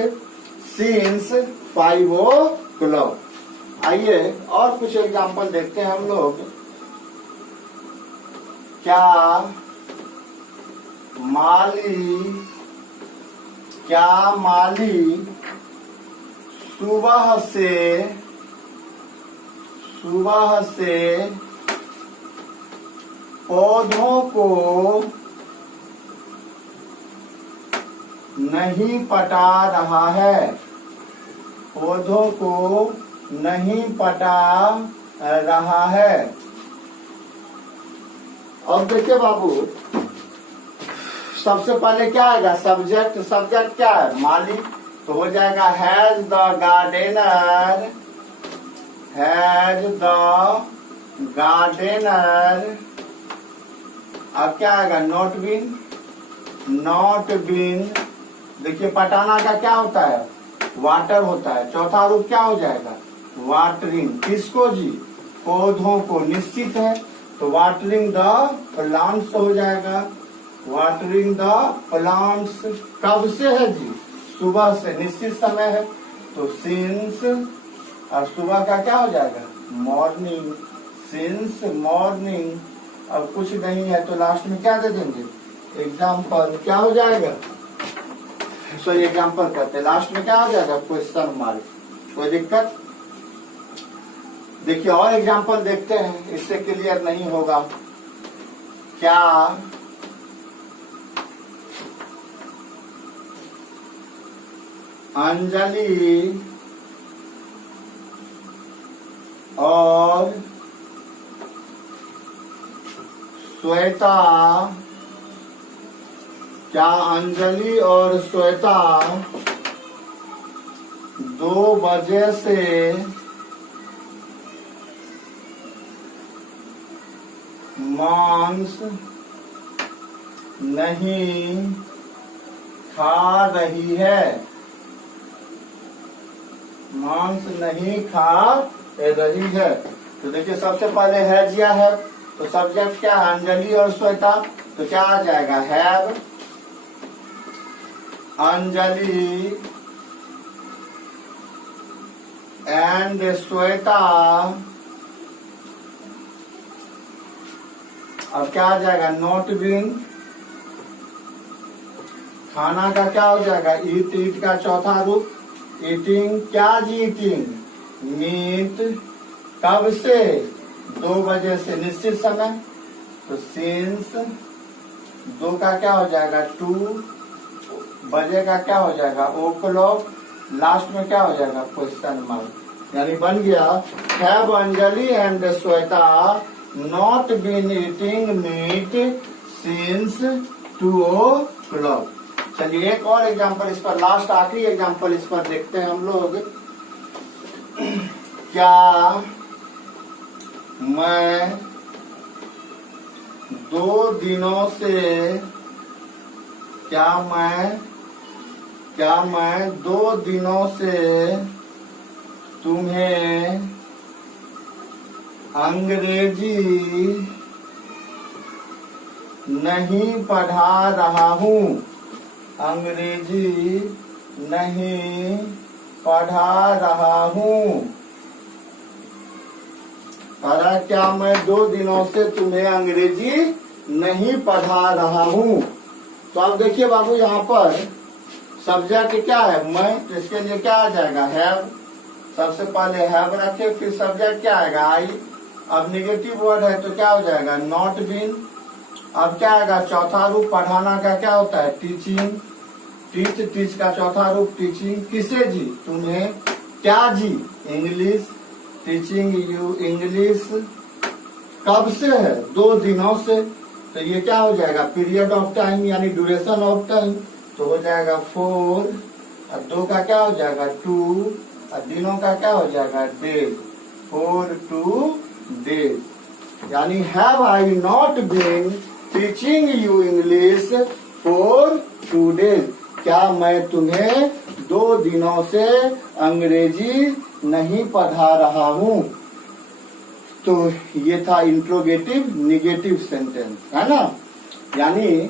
since 5 o'clock। आइए और कुछ एग्जाम्पल देखते हैं हम लोग। क्या माली सुबह से पौधों को नहीं पटा रहा है, पौधों को नहीं पटा रहा है। अब देखिए बाबू, सबसे पहले क्या आएगा, सब्जेक्ट। सब्जेक्ट क्या है, माली, तो हो जाएगा has the gardener, has the gardener. अब क्या आएगा, नॉट बीन, नॉट बीन। देखिए पटाना का क्या होता है, वाटर होता है। चौथा रूप क्या हो जाएगा, वाटरिंग। किसको जी, पौधों को, निश्चित है, तो वाटरिंग द प्लांट्स हो जाएगा, वाटरिंग द प्लांट्स। कब से है जी, सुबह से, निश्चित समय है, तो सिंस। और सुबह का क्या हो जाएगा, मॉर्निंग, सिंस मॉर्निंग। अब कुछ नहीं है तो लास्ट में क्या दे देंगे, एग्जाम्पल। क्या हो जाएगा, सॉरी एग्जाम्पल करते हैं, लास्ट में क्या हो जाएगा, क्वेश्चन मार्क। कोई दिक्कत? देखिए और एग्जाम्पल देखते हैं, इससे क्लियर नहीं होगा। क्या अंजलि और श्वेता, क्या अंजलि और श्वेता 2 बजे से मांस नहीं खा रही है, मांस नहीं खा रही है। तो देखिए सबसे पहले हैज या हैव, तो सब्जेक्ट क्या है, अंजलि और श्वेता, तो क्या आ जाएगा, हैव अंजलि एंड श्वेता। अब क्या आ जाएगा, नॉट बीन। खाना का क्या हो जाएगा, ईट, ईट का चौथा रूप ईटिंग, क्या जी ईटिंग, मीट। कब से, 2 बजे से, निश्चित समय, तो सिंस। 2 का क्या हो जाएगा, 2 बजे का क्या हो जाएगा, ओ क्लॉक। लास्ट में क्या हो जाएगा, क्वेश्चन मार्क। यानी बन गया have Anjali and Shweta not been eating meat since 2 o'clock। चलिए एक और एग्जांपल इस पर, लास्ट आखिरी एग्जांपल इस पर देखते हैं हम लोग। क्या मैं 2 दिनों से, क्या मैं 2 दिनों से तुम्हें अंग्रेजी नहीं पढ़ा रहा हूँ, अंग्रेजी नहीं पढ़ा रहा हूँ। क्या मैं 2 दिनों से तुम्हें अंग्रेजी नहीं पढ़ा रहा हूँ। तो आप देखिए बाबू, यहाँ पर सब्जेक्ट क्या है, मैं, तो इसके लिए क्या आ जाएगा, हैव। सबसे पहले हैव रखे, फिर सब्जेक्ट क्या आएगा, आई। अब निगेटिव वर्ड है तो क्या हो जाएगा, नॉट बीन। अब क्या आएगा, चौथा रूप पढ़ाना का क्या होता है, टीचिंग। टीच, टीच का चौथा रूप टीचिंग। किसे जी, तुम्हें। क्या जी, इंग्लिश, टीचिंग यू इंग्लिश। कब से है, 2 दिनों से, तो ये क्या हो जाएगा, पीरियड ऑफ टाइम यानी ड्यूरेशन ऑफ टाइम, तो हो जाएगा 4। और 2 का क्या हो जाएगा, 2, और दिनों का क्या हो जाएगा, डेज। 4 2 डेज। यानी have I not been teaching you English for 2 days. क्या मैं तुम्हें 2 दिनों से अंग्रेजी नहीं पढ़ा रहा हूँ। तो ये था इंट्रोगेटिव निगेटिव सेंटेंस, है ना। यानी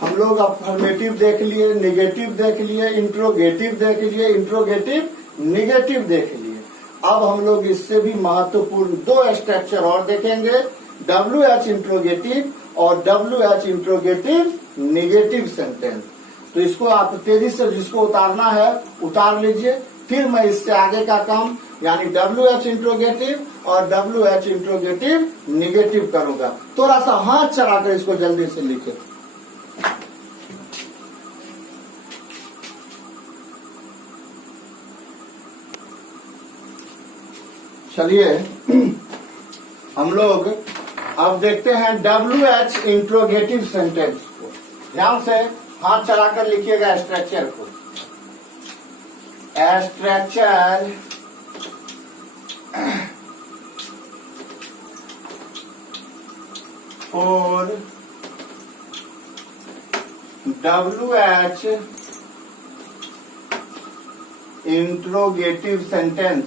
हम लोग अफर्मेटिव देख लिए, निगेटिव देख लिए, इंट्रोगेटिव देख लिए, इंट्रोगेटिव निगेटिव देख लिए। अब हम लोग इससे भी महत्वपूर्ण 2 स्ट्रक्चर और देखेंगे, WH इंट्रोगेटिव और WH इंट्रोगेटिव निगेटिव सेंटेंस। तो इसको आप तेजी से जिसको उतारना है उतार लीजिए, फिर मैं इससे आगे का काम यानी WH इंट्रोगेटिव और WH इंट्रोगेटिव निगेटिव करूंगा। थोड़ा सा हाथ चलाकर इसको जल्दी से लिखे। चलिए हम लोग अब देखते हैं WH इंट्रोगेटिव सेंटेंस को। ध्यान से हाथ चलाकर लिखिएगा स्ट्रक्चर को। स्ट्रक्चर और WH interrogative sentence.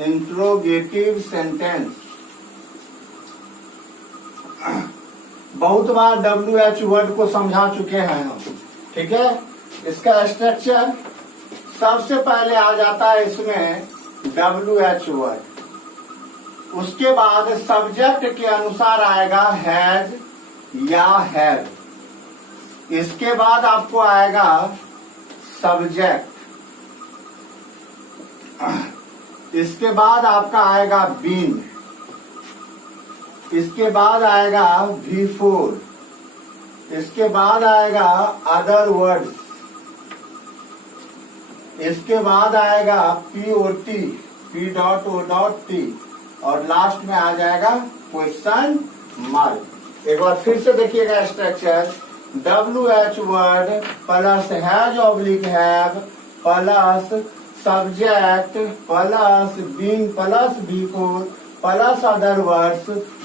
Interrogative sentence बहुत बार WH वर्ड को समझा चुके हैं हम, ठीक है। इसका स्ट्रक्चर सबसे पहले आ जाता है इसमें WH वर्ड, उसके बाद सब्जेक्ट के अनुसार आएगा हैज या हैव, इसके बाद आपको आएगा सब्जेक्ट, इसके बाद आपका आएगा बीन, इसके बाद आएगा बिफोर, इसके बाद आएगा अदर वर्ड्स, इसके बाद आएगा POT P.O.T और लास्ट में आ जाएगा क्वेश्चन मार्क। एक बार फिर से देखिएगा structure. WH word plus has oblique have plus subject plus been plus before plus other words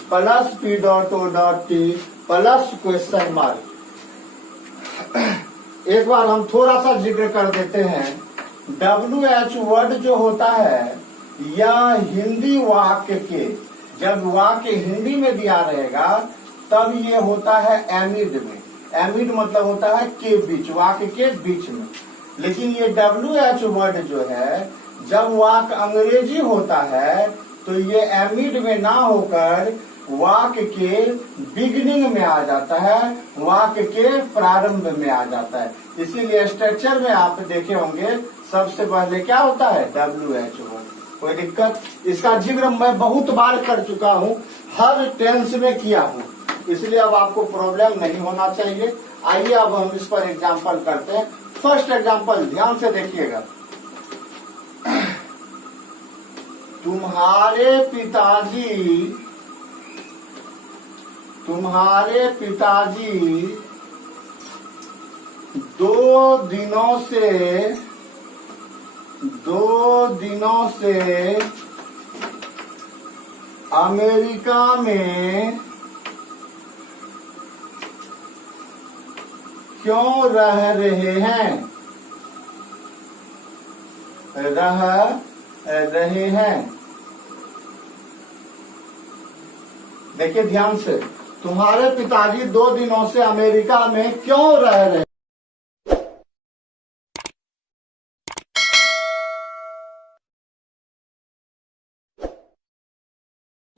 plus P.O.T plus question mark. एक बार हम थोड़ा सा जिक्र कर देते हैं WH वर्ड जो होता है यह हिंदी वाक्य के, जब वाक्य हिंदी में दिया रहेगा तब ये होता है एमिड में। एमिड मतलब होता है के बीच, वाक्य के बीच में। लेकिन ये WH वर्ड जो है जब वाक्य अंग्रेजी होता है तो ये एमिड में ना होकर वाक्य के बिगिनिंग में आ जाता है, वाक्य के प्रारंभ में आ जाता है। इसीलिए स्ट्रक्चर में आप देखे होंगे सबसे पहले क्या होता है WH वर्ड। कोई दिक्कत? इसका जिक्र मैं बहुत बार कर चुका हूँ, हर टेंस में किया हूँ, इसलिए अब आपको प्रॉब्लम नहीं होना चाहिए। आइए अब हम इस पर एग्जाम्पल करते हैं। फर्स्ट एग्जाम्पल ध्यान से देखिएगा। तुम्हारे पिताजी 2 दिनों से अमेरिका में क्यों रह रहे हैं? देखिए ध्यान से, तुम्हारे पिताजी 2 दिनों से अमेरिका में क्यों रह रहे हैं?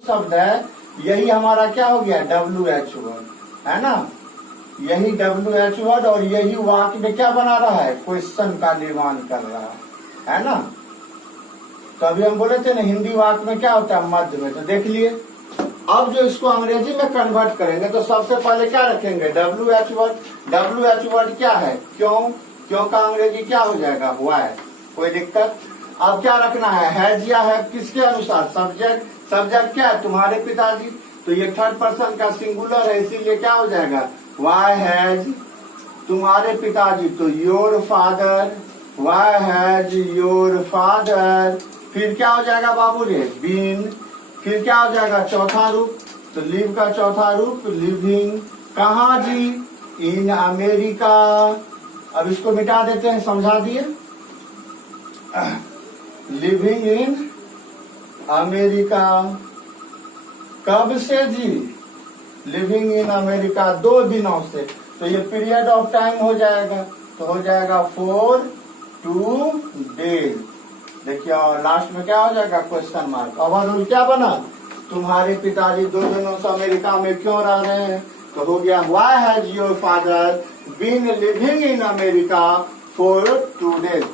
शब्द है, यही हमारा क्या हो गया WH वर्ड, है ना? यही WH वर्ड और यही वाक्य में क्या बना रहा है? क्वेश्चन का निर्माण कर रहा है ना? तो अभी हम बोले थे ना हिंदी वाक्य में क्या होता है मध्य में, तो देख लिए। अब जो इसको अंग्रेजी में कन्वर्ट करेंगे तो सबसे पहले क्या रखेंगे? WH word. WH वर्ड क्या है? क्यों का अंग्रेजी क्या हो जाएगा? Why। कोई दिक्कत? अब क्या रखना है? हैज या हैव किसके अनुसार? सब्जेक्ट क्या है? तुम्हारे पिताजी। तो ये थर्ड पर्सन का सिंगुलर है, इसीलिए क्या हो जाएगा? Why has तुम्हारे पिताजी, तो your father. Why has your father। फिर क्या हो जाएगा बाबू रे? बीन। फिर क्या हो जाएगा? चौथा रूप, तो लिव का चौथा रूप लिविंग। कहाँ जी? In America. अब इसको मिटा देते हैं, समझा दिए। Living in America. कब से जी? लिविंग इन अमेरिका 2 दिनों से, तो ये पीरियड ऑफ टाइम हो जाएगा, तो हो जाएगा 4 2 days। देखिए और लास्ट में क्या हो जाएगा? Question mark. अब रूल क्या बना? तुम्हारे पिताजी 2 दिनों से अमेरिका में क्यों रह रहे हैं, तो हो गया Why has your father been living in America for 2 days।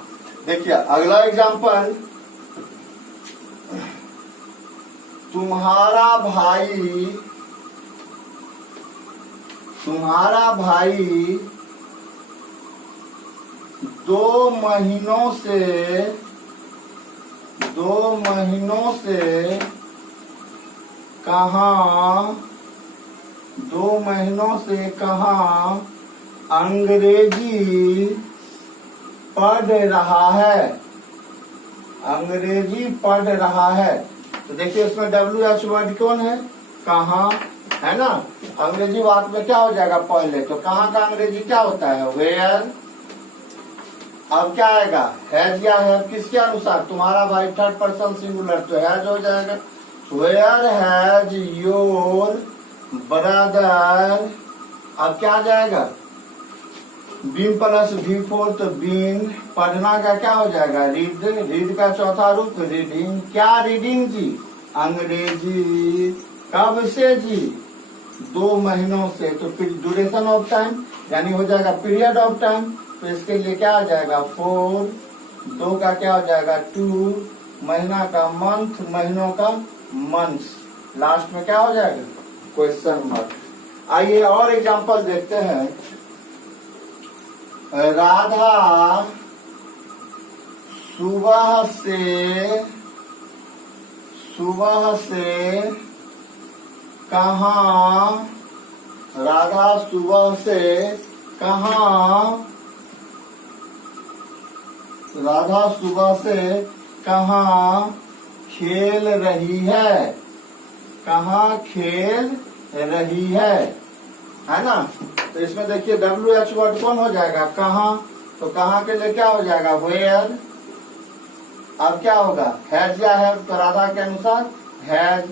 देखिए अगला एग्जाम्पल, तुम्हारा भाई 2 महीनों से कहाँ अंग्रेजी पढ़ रहा है। तो देखिए इसमें WH वर्ड कौन है? कहाँ, है ना? अंग्रेजी वाक्य में क्या हो जाएगा पहले? तो कहाँ का अंग्रेजी क्या होता है? वेयर। अब क्या आएगा? हैज या हैव किसके अनुसार? तुम्हारा भाई थर्ड पर्सन सिंगुलर, तो हैज हो जाएगा। Where has your brother. अब क्या आ जाएगा? बीन प्लस V4, तो बीन। पढ़ना का क्या हो जाएगा? रीड का चौथा रूप रीडिंग। क्या रीडिंग जी? अंग्रेजी। कब से जी? 2 महीनों से, तो ड्यूरेशन ऑफ टाइम यानी हो जाएगा पीरियड ऑफ टाइम, तो इसके लिए क्या आ जाएगा? 4 2 का क्या हो जाएगा? 2 महीना का मंथ, महीनों का मंथ्स, लास्ट में क्या हो जाएगा? Question mark. आइए और एग्जांपल देखते हैं। राधा सुबह से कहाँ खेल रही है ना? तो इसमें देखिए WH वर्ड कौन हो जाएगा? कहाँ। तो कहाँ के लिए क्या हो जाएगा? वेयर। अब क्या होगा, हैज या हैव, तो राधा के अनुसार हैज,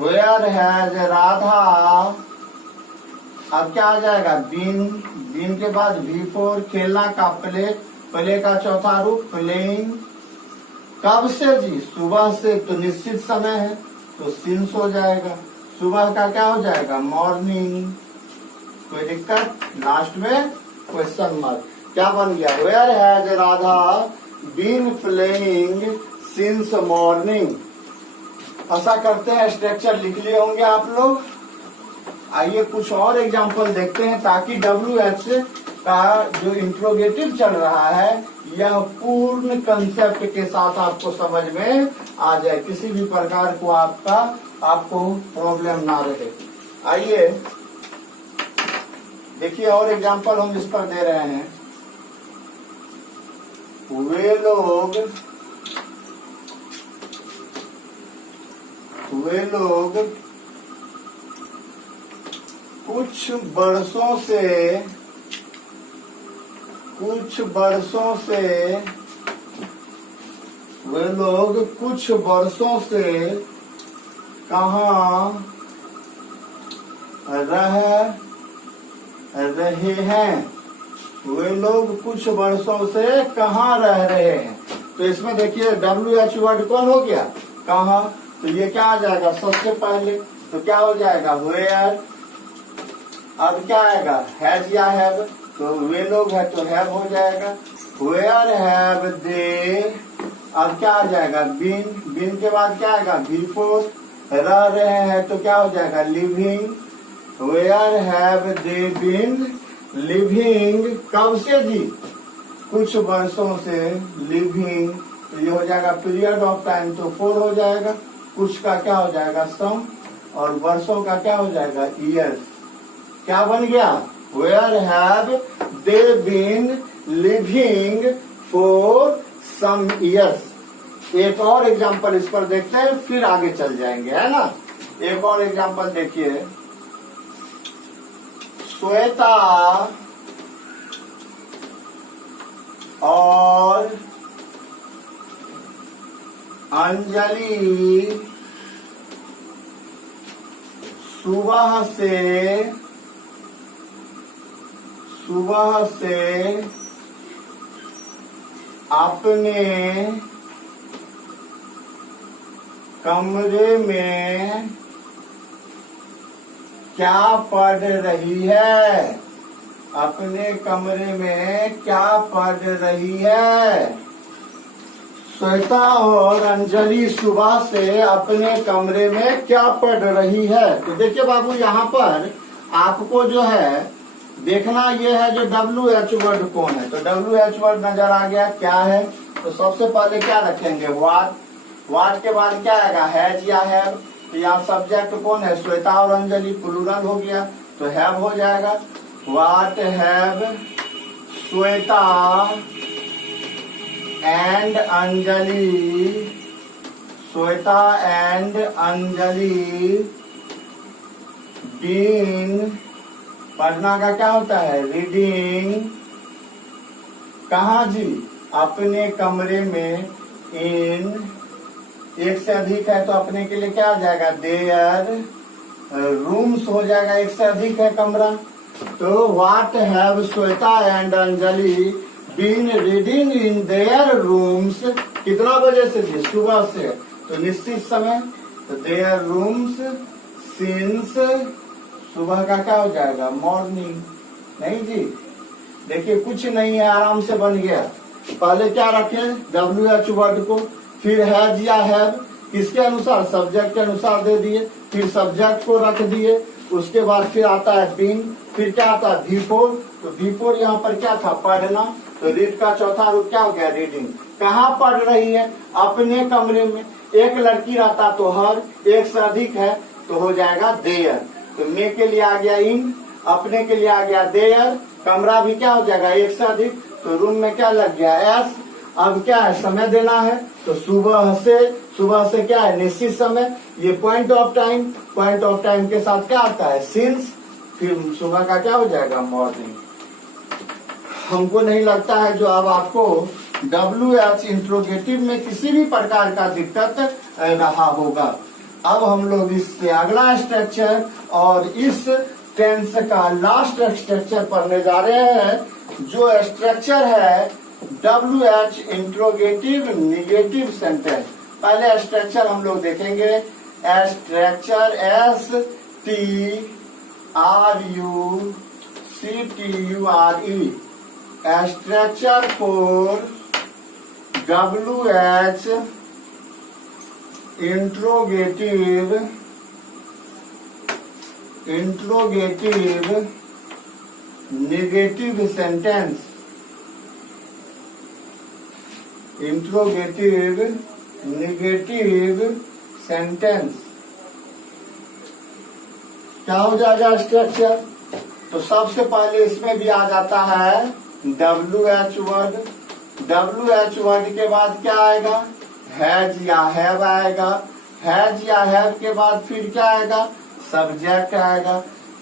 वेयर हैज राधा। अब क्या आ जाएगा, बीन, बीन के बाद V4, खेलना का प्ले, प्ले का चौथा रूप प्लेइंग। कब से जी, सुबह से, तो निश्चित समय है तो सिंस हो जाएगा। सुबह का क्या हो जाएगा, मॉर्निंग। कोई दिक्कत, लास्ट में क्वेश्चन मार्क। क्या बन गया, where has Radha been playing since morning. ऐसा करते हैं, स्ट्रक्चर लिख लिए होंगे आप लोग। आइए कुछ और एग्जांपल देखते हैं ताकि WH का जो इंट्रोगेटिव चल रहा है यह पूर्ण कंसेप्ट के साथ आपको समझ में आ जाए, किसी भी प्रकार को आपको प्रॉब्लम ना रहे। आइए देखिए और एग्जांपल हम इस पर दे रहे हैं। वे लोग कुछ बरसों से वे लोग कुछ वर्षों से कहाँ रह रहे हैं। वे लोग कुछ वर्षों से कहाँ रह रहे हैं। तो इसमें देखिए WH वर्ड कौन हो गया, कहाँ। तो ये क्या आ जाएगा, सबसे पहले तो क्या हो जाएगा, वेयर। अब क्या आएगा, हैज या हैव, तो वे लोग है तो हैव हो जाएगा। वेयर हैव दे, अब क्या आ जाएगा, बीन, बीन के बाद क्या आएगा, V4, रह रहे हैं तो क्या हो जाएगा, living. Where have they been living, कब से जी, कुछ वर्षों से, लिविंग, तो ये हो जाएगा पीरियड ऑफ टाइम, तो 4 हो जाएगा। कुछ का क्या हो जाएगा, सम, और वर्षों का क्या हो जाएगा, ईयर्स। क्या बन गया, where have they been living for some years. एक और एग्जांपल इस पर देखते हैं फिर आगे चल जाएंगे, है ना। एक और एग्जांपल देखिए, श्वेता और अंजलि सुबह से अपने कमरे में क्या पढ़ रही है। अपने कमरे में क्या पढ़ रही है। श्वेता और अंजलि सुबह से अपने कमरे में क्या पढ़ रही है। तो देखिए बाबू, यहाँ पर आपको जो है देखना ये है जो WH वर्ड कौन है। तो WH वर्ड नजर आ गया, क्या है। तो सबसे पहले क्या रखेंगे, व्हाट के बाद क्या आएगा, हैज या हैव। तो यहाँ सब्जेक्ट कौन है, श्वेता और अंजलि, प्लूरल हो गया तो हैव हो जाएगा। What have Shweta and Anjali, Shweta and Anjali been, पढ़ना का क्या होता है, रीडिंग, कहाँ जी, अपने कमरे में। इन, एक से अधिक है तो अपने के लिए क्या आ जाएगा, देयर रूम्स हो जाएगा, एक से अधिक है कमरा। तो what have Shweta and Anjali been reading in their rooms, कितना बजे से जी, सुबह से, तो निश्चित समय, तो देयर रूम्स सिंस, सुबह का क्या हो जाएगा, मॉर्निंग। नहीं जी, देखिए कुछ नहीं है, आराम से बन गया। पहले क्या रखे, WH वर्ड को, फिर हैज या हैव, किसके अनुसार, सब्जेक्ट के अनुसार दे दिए, फिर सब्जेक्ट को रख दिए। उसके बाद फिर आता है बीन, फिर क्या आता है V4। तो V4 यहाँ पर क्या था, पढ़ना, तो रीड का चौथा रूप क्या हो गया, रीडिंग। कहाँ पढ़ रही है, अपने कमरे में। एक लड़की रहता तो हर, एक से अधिक है तो हो जाएगा देयर। तो मे के लिए आ गया इन, अपने के लिए आ गया देयर, कमरा भी क्या हो जाएगा, एक से अधिक, तो रूम में क्या लग गया, एस। अब क्या है, समय देना है, तो सुबह से क्या है, निश्चित समय। ये पॉइंट ऑफ टाइम के साथ क्या आता है, सिंस, फिर सुबह का क्या हो जाएगा, मॉर्निंग। हमको नहीं लगता है जो अब आपको WH इंट्रोगेटिव में किसी भी प्रकार का दिक्कत रहा होगा। अब हम लोग इससे अगला स्ट्रक्चर और इस टेंस का लास्ट स्ट्रक्चर पढ़ने जा रहे हैं, जो स्ट्रक्चर है WH इंट्रोगेटिव निगेटिव सेंटेंस। पहले स्ट्रक्चर हम लोग देखेंगे, structure STRUCTURE, structure for WH interrogative negative sentence. Interrogative negative sentence क्या हो जाएगा स्ट्रक्चर? तो सबसे पहले इसमें भी आ जाता है WH वर्ड। WH वर्ड के बाद क्या आएगा? हैज या हैव आएगा। हैज या हैव के बाद फिर क्या आएगा? सब्जेक्ट आएगा।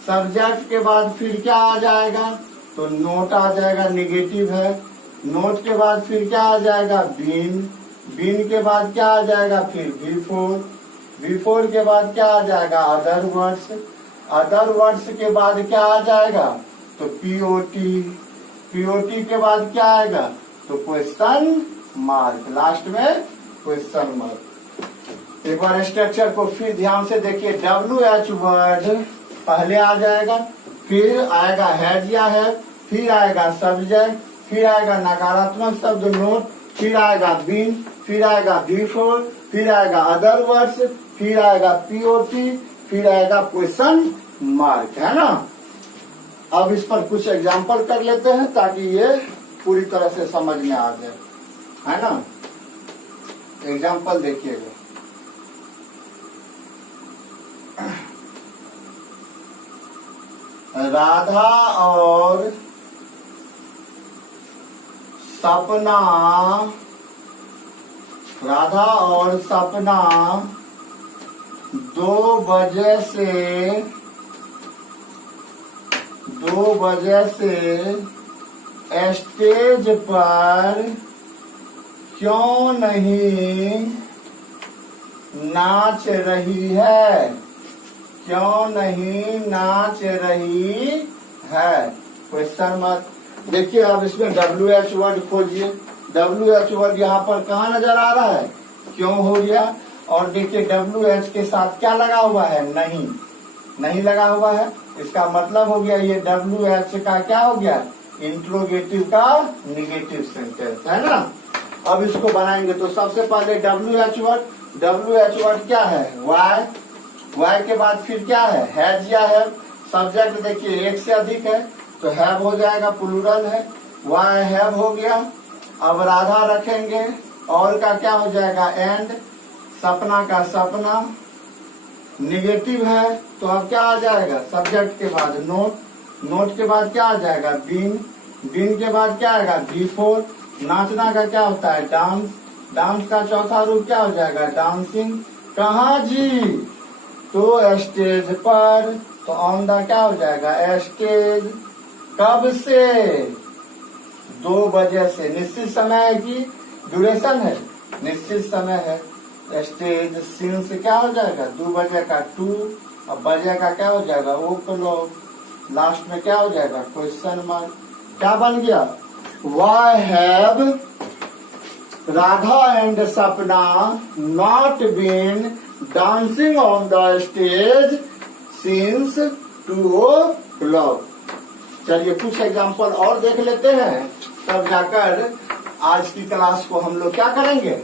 सब्जेक्ट के बाद फिर क्या आ जाएगा? तो नोट आ जाएगा, निगेटिव है। नोट के बाद फिर क्या आ जाएगा? बीन। बीन के बाद क्या आ जाएगा? फिर बिफोर। बिफोर के बाद क्या आ जाएगा? Other words. अदर वर्ड्स के बाद क्या आ जाएगा? तो पीओटी। पीओटी के बाद क्या आएगा? तो क्वेश्चन मार्क। लास्ट में क्वेश्चन मार्क। एक बार स्ट्रक्चर को फिर ध्यान से देखिए। WH वर्ड पहले आ जाएगा, फिर आएगा हैज या है, फिर आएगा सब्जेक्ट, फिर आएगा नकारात्मक शब्द नोट, फिर आएगा बीन, फिर आएगा बिफोर, फिर आएगा अदर वर्ड्स, फिर आएगा पीओटी, फिर आएगा क्वेश्चन मार्क, है ना। अब इस पर कुछ एग्जाम्पल कर लेते हैं ताकि ये पूरी तरह से समझ में आ जाए, है ना। एग्जाम्पल देखिएगा। राधा और सपना, राधा और सपना 2 बजे से स्टेज पर क्यों नहीं नाच रही है? क्यों नहीं नाच रही है? Question mark. देखिए अब इसमें WH वर्ड खोजिए। WH वर्ड यहाँ पर कहाँ नजर आ रहा है? क्यों हो गया। और देखिए WH के साथ क्या लगा हुआ है? नहीं। नहीं लगा हुआ है, इसका मतलब हो गया ये WH का क्या हो गया? इंट्रोगेटिव का निगेटिव सेंटेंस, है ना। अब इसको बनाएंगे तो सबसे पहले WH वर्ड। WH वर्ड क्या है? वाई। वाई के बाद फिर क्या है? हैज या हैव। सब्जेक्ट देखिए एक से अधिक है तो हैव हो जाएगा, प्लूरल है। वाई हैव हो गया। अब राधा रखेंगे, और का क्या हो जाएगा? एंड। सपना का सपना निगेटिव है तो अब क्या आ जाएगा? सब्जेक्ट के बाद नोट। नोट के बाद क्या आ जाएगा? बीन। बीन के बाद क्या आएगा? बिफोर। नाचना का क्या होता है? डांस। डांस का चौथा रूप क्या हो जाएगा? डांसिंग। कहाँ जी? तो स्टेज पर। तो ऑन द क्या हो जाएगा? स्टेज। कब से? 2 बजे से। निश्चित समय की ड्यूरेशन है, निश्चित समय है। स्टेज सिंस क्या हो जाएगा? 2 बजे का 2। अब बजे का क्या हो जाएगा? ओ क्लॉक। लास्ट में क्या हो जाएगा? Question mark. क्या बन गया? Why have Radha and Sapna not been dancing on the stage since 2 o'clock। चलिए कुछ एग्जाम्पल और देख लेते हैं, तब जाकर आज की क्लास को हम लोग क्या करेंगे?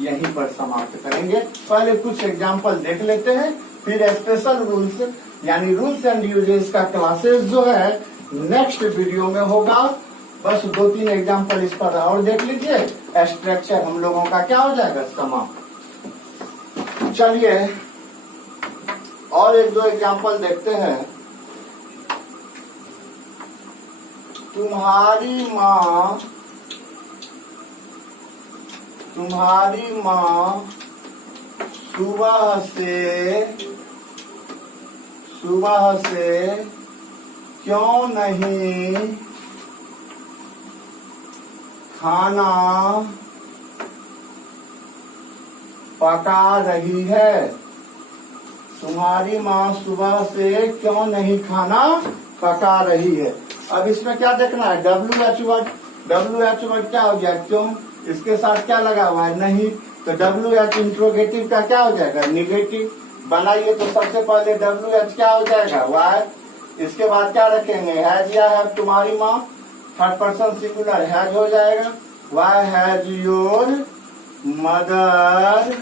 यहीं पर समाप्त करेंगे। पहले कुछ एग्जाम्पल देख लेते हैं, फिर स्पेशल रूल्स यानी रूल्स एंड यूजेस का क्लासेस जो है नेक्स्ट वीडियो में होगा। बस 2-3 एग्जाम्पल इस पर और देख लीजिए, स्ट्रक्चर हम लोगों का क्या हो जाएगा? समाप्त। चलिए और 1-2 एग्जाम्पल देखते हैं। तुम्हारी माँ सुबह से क्यों नहीं खाना पका रही है। तुम्हारी माँ सुबह से क्यों नहीं खाना पका रही है। अब इसमें क्या देखना है, WH वर्ड। WH वर्ड क्या हो गया, क्यों, इसके साथ क्या लगा हुआ है, नहीं, तो WH इंट्रोगेटिव का क्या हो जाएगा, निगेटिव। बनाइए तो सबसे पहले WH क्या हो जाएगा, वाई। इसके बाद क्या रखेंगे, हैज या हैव, तुम्हारी माँ, थर्ड पर्सन सिंगुलर, हैज हो जाएगा। Why has your mother.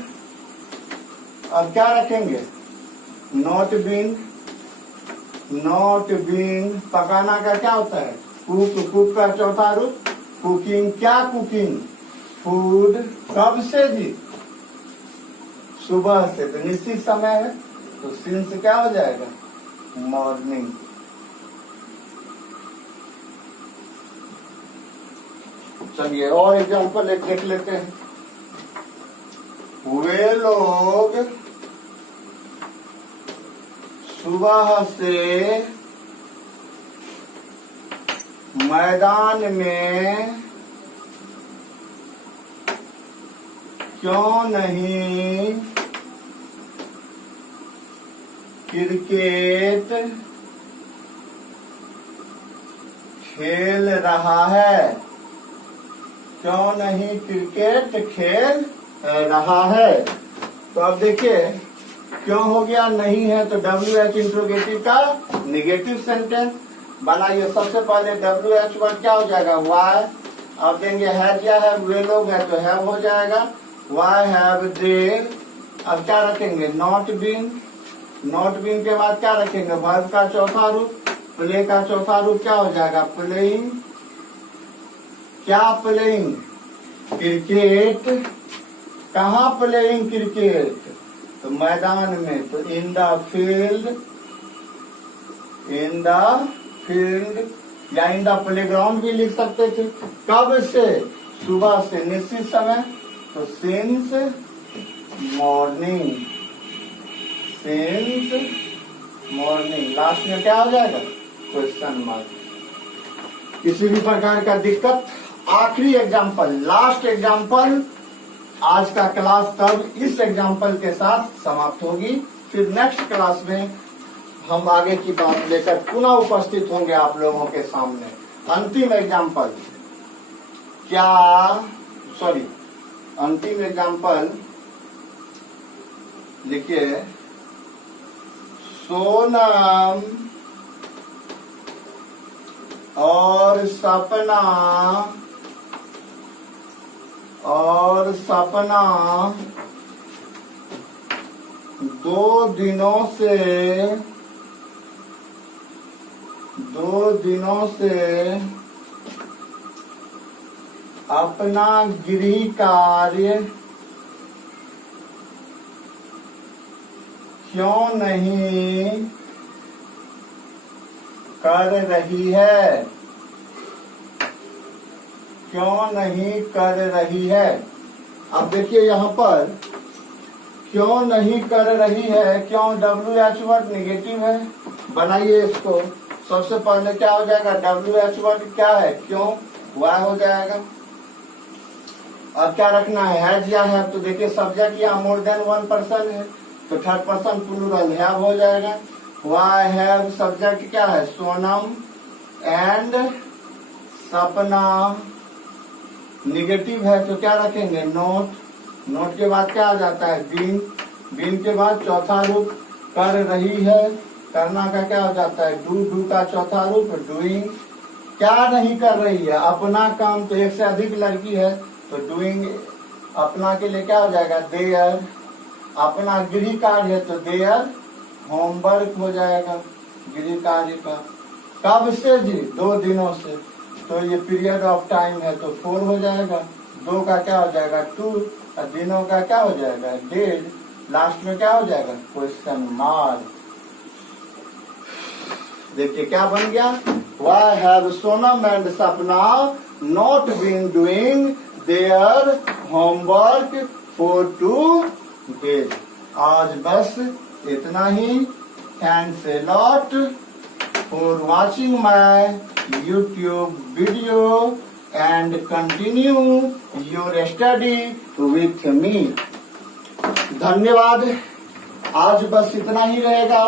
अब क्या रखेंगे, नॉट बीन। नॉट बीन पकाना का क्या होता है, कुक। कुक का चौथा रूप कुकिंग। क्या कुकिंग, फूड। कब से जी, सुबह से, तो निश्चित समय है, तो सिंस क्या हो जाएगा, मॉर्निंग। चलिए और एग्जाम्पल एक देख लेते हैं। वे लोग सुबह से मैदान में क्यों नहीं क्रिकेट खेल रहा है। क्यों नहीं क्रिकेट खेल रहा है। तो अब देखिए क्यों हो गया, नहीं है, तो WH इंट्रोगेटिव का निगेटिव सेंटेंस। बनाइए सबसे पहले WH वर्ड क्या हो जाएगा, वाई। अब देंगे हैज या हैव, वे लोग है तो हैव हो जाएगा, वाई हैव दे। अब क्या रखेंगे, नॉट बीन। नॉट बीन के बाद क्या रखेंगे, वर्ब का चौथा रूप। प्ले का चौथा रूप क्या हो जाएगा, प्लेइंग। क्या प्लेइंग, क्रिकेट। कहाँ प्लेइंग क्रिकेट, तो मैदान में, तो in the field. In the field या इन द प्लेग्राउंड भी लिख सकते थे। कब से, सुबह से, निश्चित समय, तो since morning. Since morning. Last में क्या हो जाएगा, क्वेश्चन मार्क। किसी भी प्रकार का दिक्कत, आखिरी एग्जाम्पल, लास्ट एग्जाम्पल, आज का क्लास तब इस एग्जाम्पल के साथ समाप्त होगी। फिर नेक्स्ट क्लास में हम आगे की बात लेकर पुनः उपस्थित होंगे आप लोगों के सामने। अंतिम एग्जाम्पल क्या, सॉरी, अंतिम एग्जाम्पल लिखिए, सोनम और सपना 2 दिनों से अपना गृह कार्य क्यों नहीं कर रही है। क्यों नहीं कर रही है। अब देखिए यहाँ पर क्यों नहीं कर रही है, क्यों WH वर्ड निगेटिव है। बनाइए इसको, सबसे पहले क्या हो जाएगा, WH वर्ड क्या है, क्यों, वाई हो जाएगा। अब क्या रखना है, हैज या हैव, तो देखिए सब्जेक्ट या मोर देन 1 पर्सन है, तो थर्ड पर्सन प्लूरल हैव हो जाएगा। वाई हैव, सब्जेक्ट क्या है, सोनम एंड सपना, निगेटिव है तो क्या रखेंगे, नोट। नोट के बाद क्या आ जाता है, बीन। बीन के बाद चौथा रूप कर रही है, करना का क्या हो जाता है, डू। डू का चौथा रूप डूइंग। क्या नहीं कर रही है, अपना काम, तो एक से अधिक लड़की है तो डूइंग। अपना के लिए क्या हो जाएगा, देयर। अपना गृह कार्य है तो देयर होमवर्क हो जाएगा गृह कार्य का। कब से जी, 2 दिनों से, तो ये पीरियड ऑफ टाइम है तो 4 हो जाएगा। 2 का क्या हो जाएगा, 2, और दिनों का क्या हो जाएगा, डेज। लास्ट में क्या हो जाएगा, क्वेश्चन मार्क। देखिए क्या बन गया, why have Sonam and Sapna not been doing their homework for 2 days. आज बस इतना ही। Thanks a lot for watching my YouTube video and continue your study with me. धन्यवाद। आज बस इतना ही रहेगा।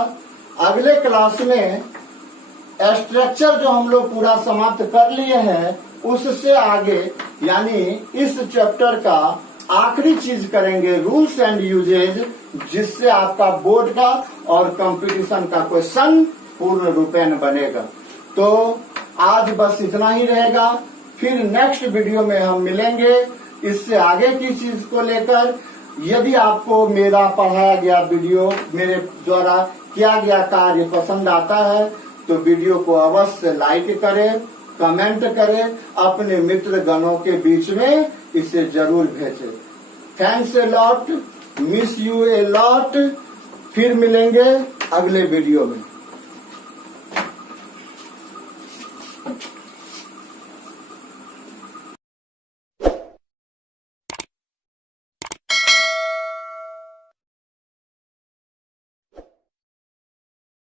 अगले क्लास में स्ट्रक्चर जो हम लोग पूरा समाप्त कर लिए हैं, उससे आगे यानी इस चैप्टर का आखिरी चीज करेंगे रूल्स एंड यूजेज, जिससे आपका बोर्ड का और कंपटीशन का क्वेश्चन पूर्ण रूपेण बनेगा। तो आज बस इतना ही रहेगा। फिर नेक्स्ट वीडियो में हम मिलेंगे इससे आगे की चीज को लेकर। यदि आपको मेरा पढ़ाया गया वीडियो, मेरे द्वारा किया गया कार्य पसंद आता है तो वीडियो को अवश्य लाइक करें, कमेंट करें, अपने मित्र गणों के बीच में इसे जरूर भेजें। Thanks a lot, miss U a lot. फिर मिलेंगे अगले वीडियो में।